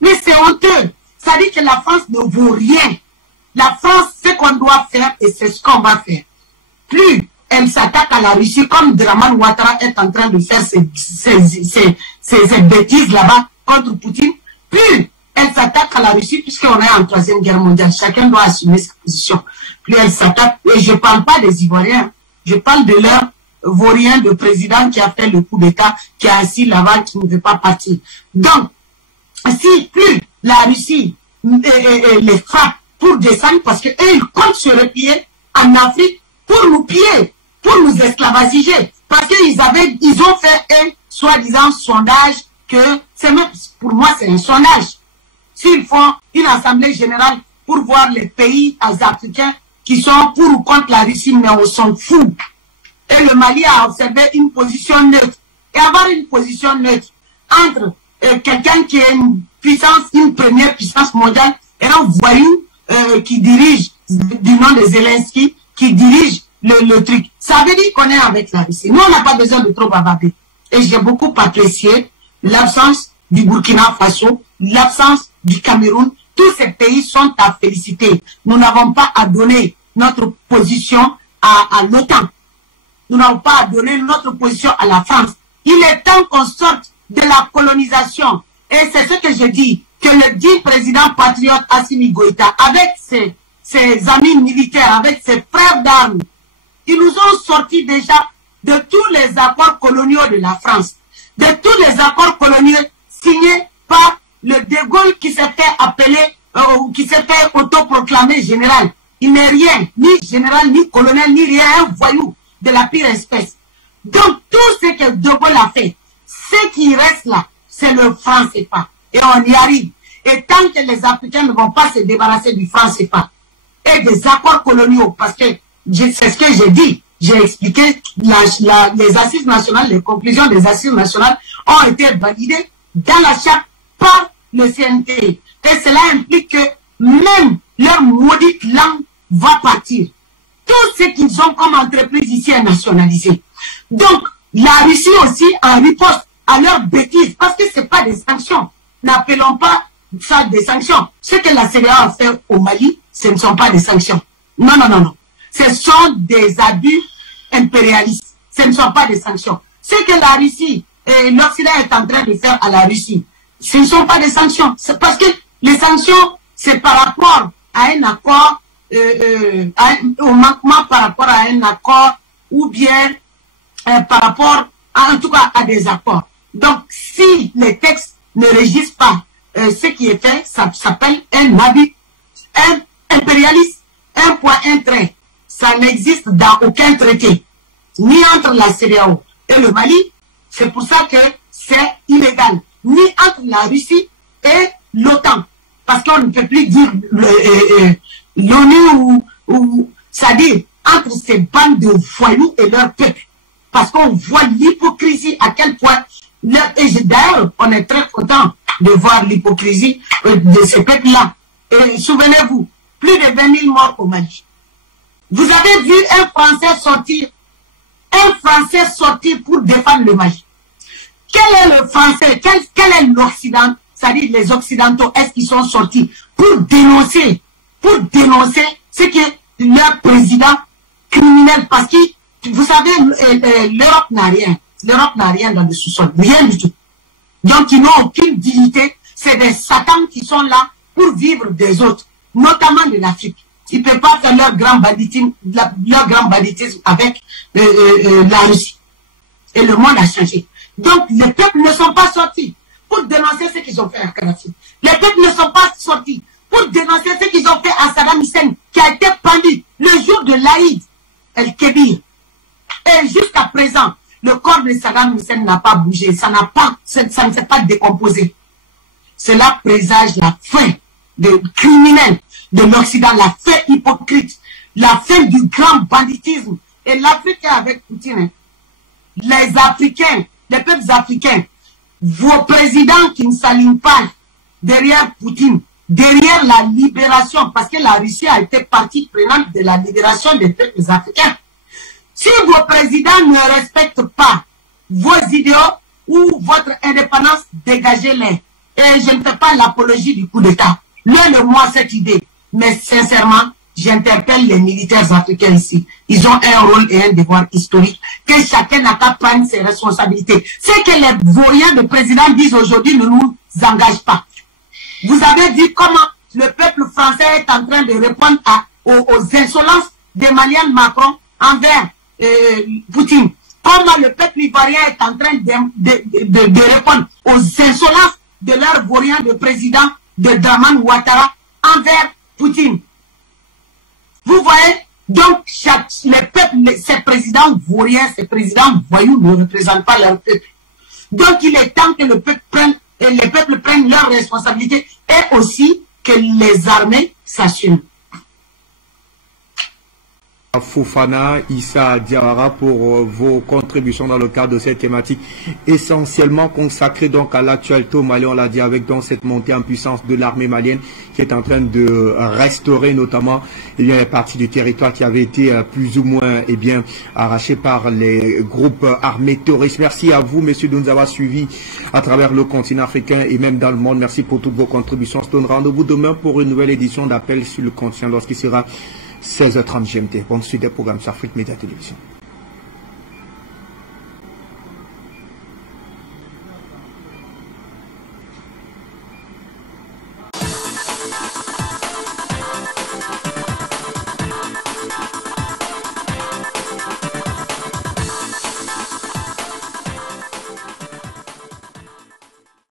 Mais c'est honteux. Ça dit que la France ne vaut rien. La France, ce qu'on doit faire, et c'est ce qu'on va faire. Plus elle s'attaque à la Russie, comme Draman Ouattara est en train de faire ces bêtises là-bas contre Poutine, plus elle s'attaque à la Russie, puisqu'on est en 3e guerre mondiale, chacun doit assumer sa position. Plus elle s'attaque, et je ne parle pas des Ivoiriens, je parle de leur vaurien de président qui a fait le coup d'État, qui est assis là-bas, qui ne veut pas partir. Donc, si plus la Russie les frappe pour descendre, parce qu'eux, ils comptent se replier en Afrique pour nous piller, pour nous esclavagiser. Parce qu'ils ont fait un soi-disant sondage que, pour moi, c'est un sondage. S'ils font une assemblée générale pour voir les pays africains qui sont pour ou contre la Russie, mais on s'en fout. Et le Mali a observé une position neutre. Et avoir une position neutre entre quelqu'un qui est une première puissance mondiale et un voyou qui dirige, du nom de Zelensky, qui dirige le truc. Ça veut dire qu'on est avec la Russie. Nous, on n'a pas besoin de trop bavarder. Et j'ai beaucoup apprécié l'absence du Burkina Faso, l'absence du Cameroun. Tous ces pays sont à féliciter. Nous n'avons pas à donner notre position à l'OTAN. Nous n'avons pas à donner notre position à la France. Il est temps qu'on sorte de la colonisation. Et c'est ce que je dis, que le dit président patriote Assimi Goïta, avec ses amis militaires, avec ses frères d'armes, ils nous ont sortis déjà de tous les accords coloniaux de la France, de tous les accords coloniaux signés par le De Gaulle qui s'est fait appeler, qui s'est fait autoproclamer général. Il n'est rien, ni général, ni colonel, ni rien, un voyou de la pire espèce. Donc tout ce que De Gaulle a fait, ce qui reste là, c'est le franc CFA. Et on y arrive. Et tant que les Africains ne vont pas se débarrasser du franc CFA et des accords coloniaux, parce que c'est ce que j'ai dit, j'ai expliqué, les assises nationales, les conclusions des assises nationales ont été validées dans la charte par le CNT. Et cela implique que même leur maudite langue va partir. Tout ce qu'ils ont comme entreprise ici est nationalisé. Donc, la Russie aussi en riposte à leurs bêtises, parce que ce n'est pas des sanctions. N'appelons pas ça des sanctions. Ce que la CEDEAO a fait au Mali, ce ne sont pas des sanctions. Non, non, non, non. Ce sont des abus impérialistes. Ce ne sont pas des sanctions. Ce que la Russie et l'Occident est en train de faire à la Russie, ce ne sont pas des sanctions. C'est parce que les sanctions, c'est par rapport à un accord, au manquement par rapport à un accord, ou bien par rapport en tout cas à des accords. Donc, si les textes ne régissent pas ce qui est fait, ça s'appelle un abus, un impérialiste, un point, un trait. Ça n'existe dans aucun traité, ni entre la CEDEAO et le Mali. C'est pour ça que c'est illégal, ni entre la Russie et l'OTAN, parce qu'on ne peut plus dire l'ONU ou c'est-à-dire entre ces bandes de voyous et leur peuple, parce qu'on voit l'hypocrisie à quel point. Et d'ailleurs, on est très content de voir l'hypocrisie de ce peuple-là. Et souvenez-vous, plus de 20 000 morts au Mali. Vous avez vu un Français sortir pour défendre le Mali. Quel est le Français, quel est l'Occident, c'est-à-dire les Occidentaux, est-ce qu'ils sont sortis pour dénoncer ce que leur président criminel, parce que, vous savez, l'Europe n'a rien. L'Europe n'a rien dans le sous-sol, rien du tout. Donc, ils n'ont aucune dignité. C'est des satans qui sont là pour vivre des autres, notamment de l'Afrique. Ils ne peuvent pas faire leur grand banditisme avec la Russie. Et le monde a changé. Donc, les peuples ne sont pas sortis pour dénoncer ce qu'ils ont fait à Kadhafi. Les peuples ne sont pas sortis pour dénoncer ce qu'ils ont fait à Saddam Hussein, qui a été pendu le jour de l'Aïd el-Kébir. Et jusqu'à présent, le corps de Saddam Hussein n'a pas bougé, ça ne s'est pas décomposé. Cela présage la fin des criminels de l'Occident, la fin hypocrite, la fin du grand banditisme. Et l'Afrique est avec Poutine. Les Africains, les peuples africains, vos présidents qui ne s'alignent pas derrière Poutine, derrière la libération, parce que la Russie a été partie prenante de la libération des peuples africains. Si vos présidents ne respectent pas vos idéaux ou votre indépendance, dégagez-les. Et je ne fais pas l'apologie du coup d'État. Levez-moi cette idée. Mais sincèrement, j'interpelle les militaires africains ici. Ils ont un rôle et un devoir historique. Que chacun n'a qu'à prendre ses responsabilités. Ce que les vauriens de président disent aujourd'hui ne nous engage pas. Vous avez vu comment le peuple français est en train de répondre aux insolences d'Emmanuel Macron envers Poutine. Comment le peuple ivoirien est en train de répondre aux insolences de leur vaurien de président de Draman Ouattara envers Poutine. Vous voyez, Donc, ces présidents vauriens, ces présidents voyous ne représentent pas leur peuple. Donc, il est temps que le peuple les peuples prennent leurs responsabilités et aussi que les armées s'assument. Fofana, Issa Diawara pour vos contributions dans le cadre de cette thématique essentiellement consacrée donc à l'actualité au Mali. On l'a dit avec donc cette montée en puissance de l'armée malienne qui est en train de restaurer notamment les parties du territoire qui avaient été plus ou moins arrachées par les groupes armés terroristes. Merci à vous messieurs de nous avoir suivis à travers le continent africain et même dans le monde. Merci pour toutes vos contributions. On se donne rendez-vous demain pour une nouvelle édition d'Appel sur le continent lorsqu'il sera 16h30 GMT. Bonne suite des programmes sur Afrique Média Télévision.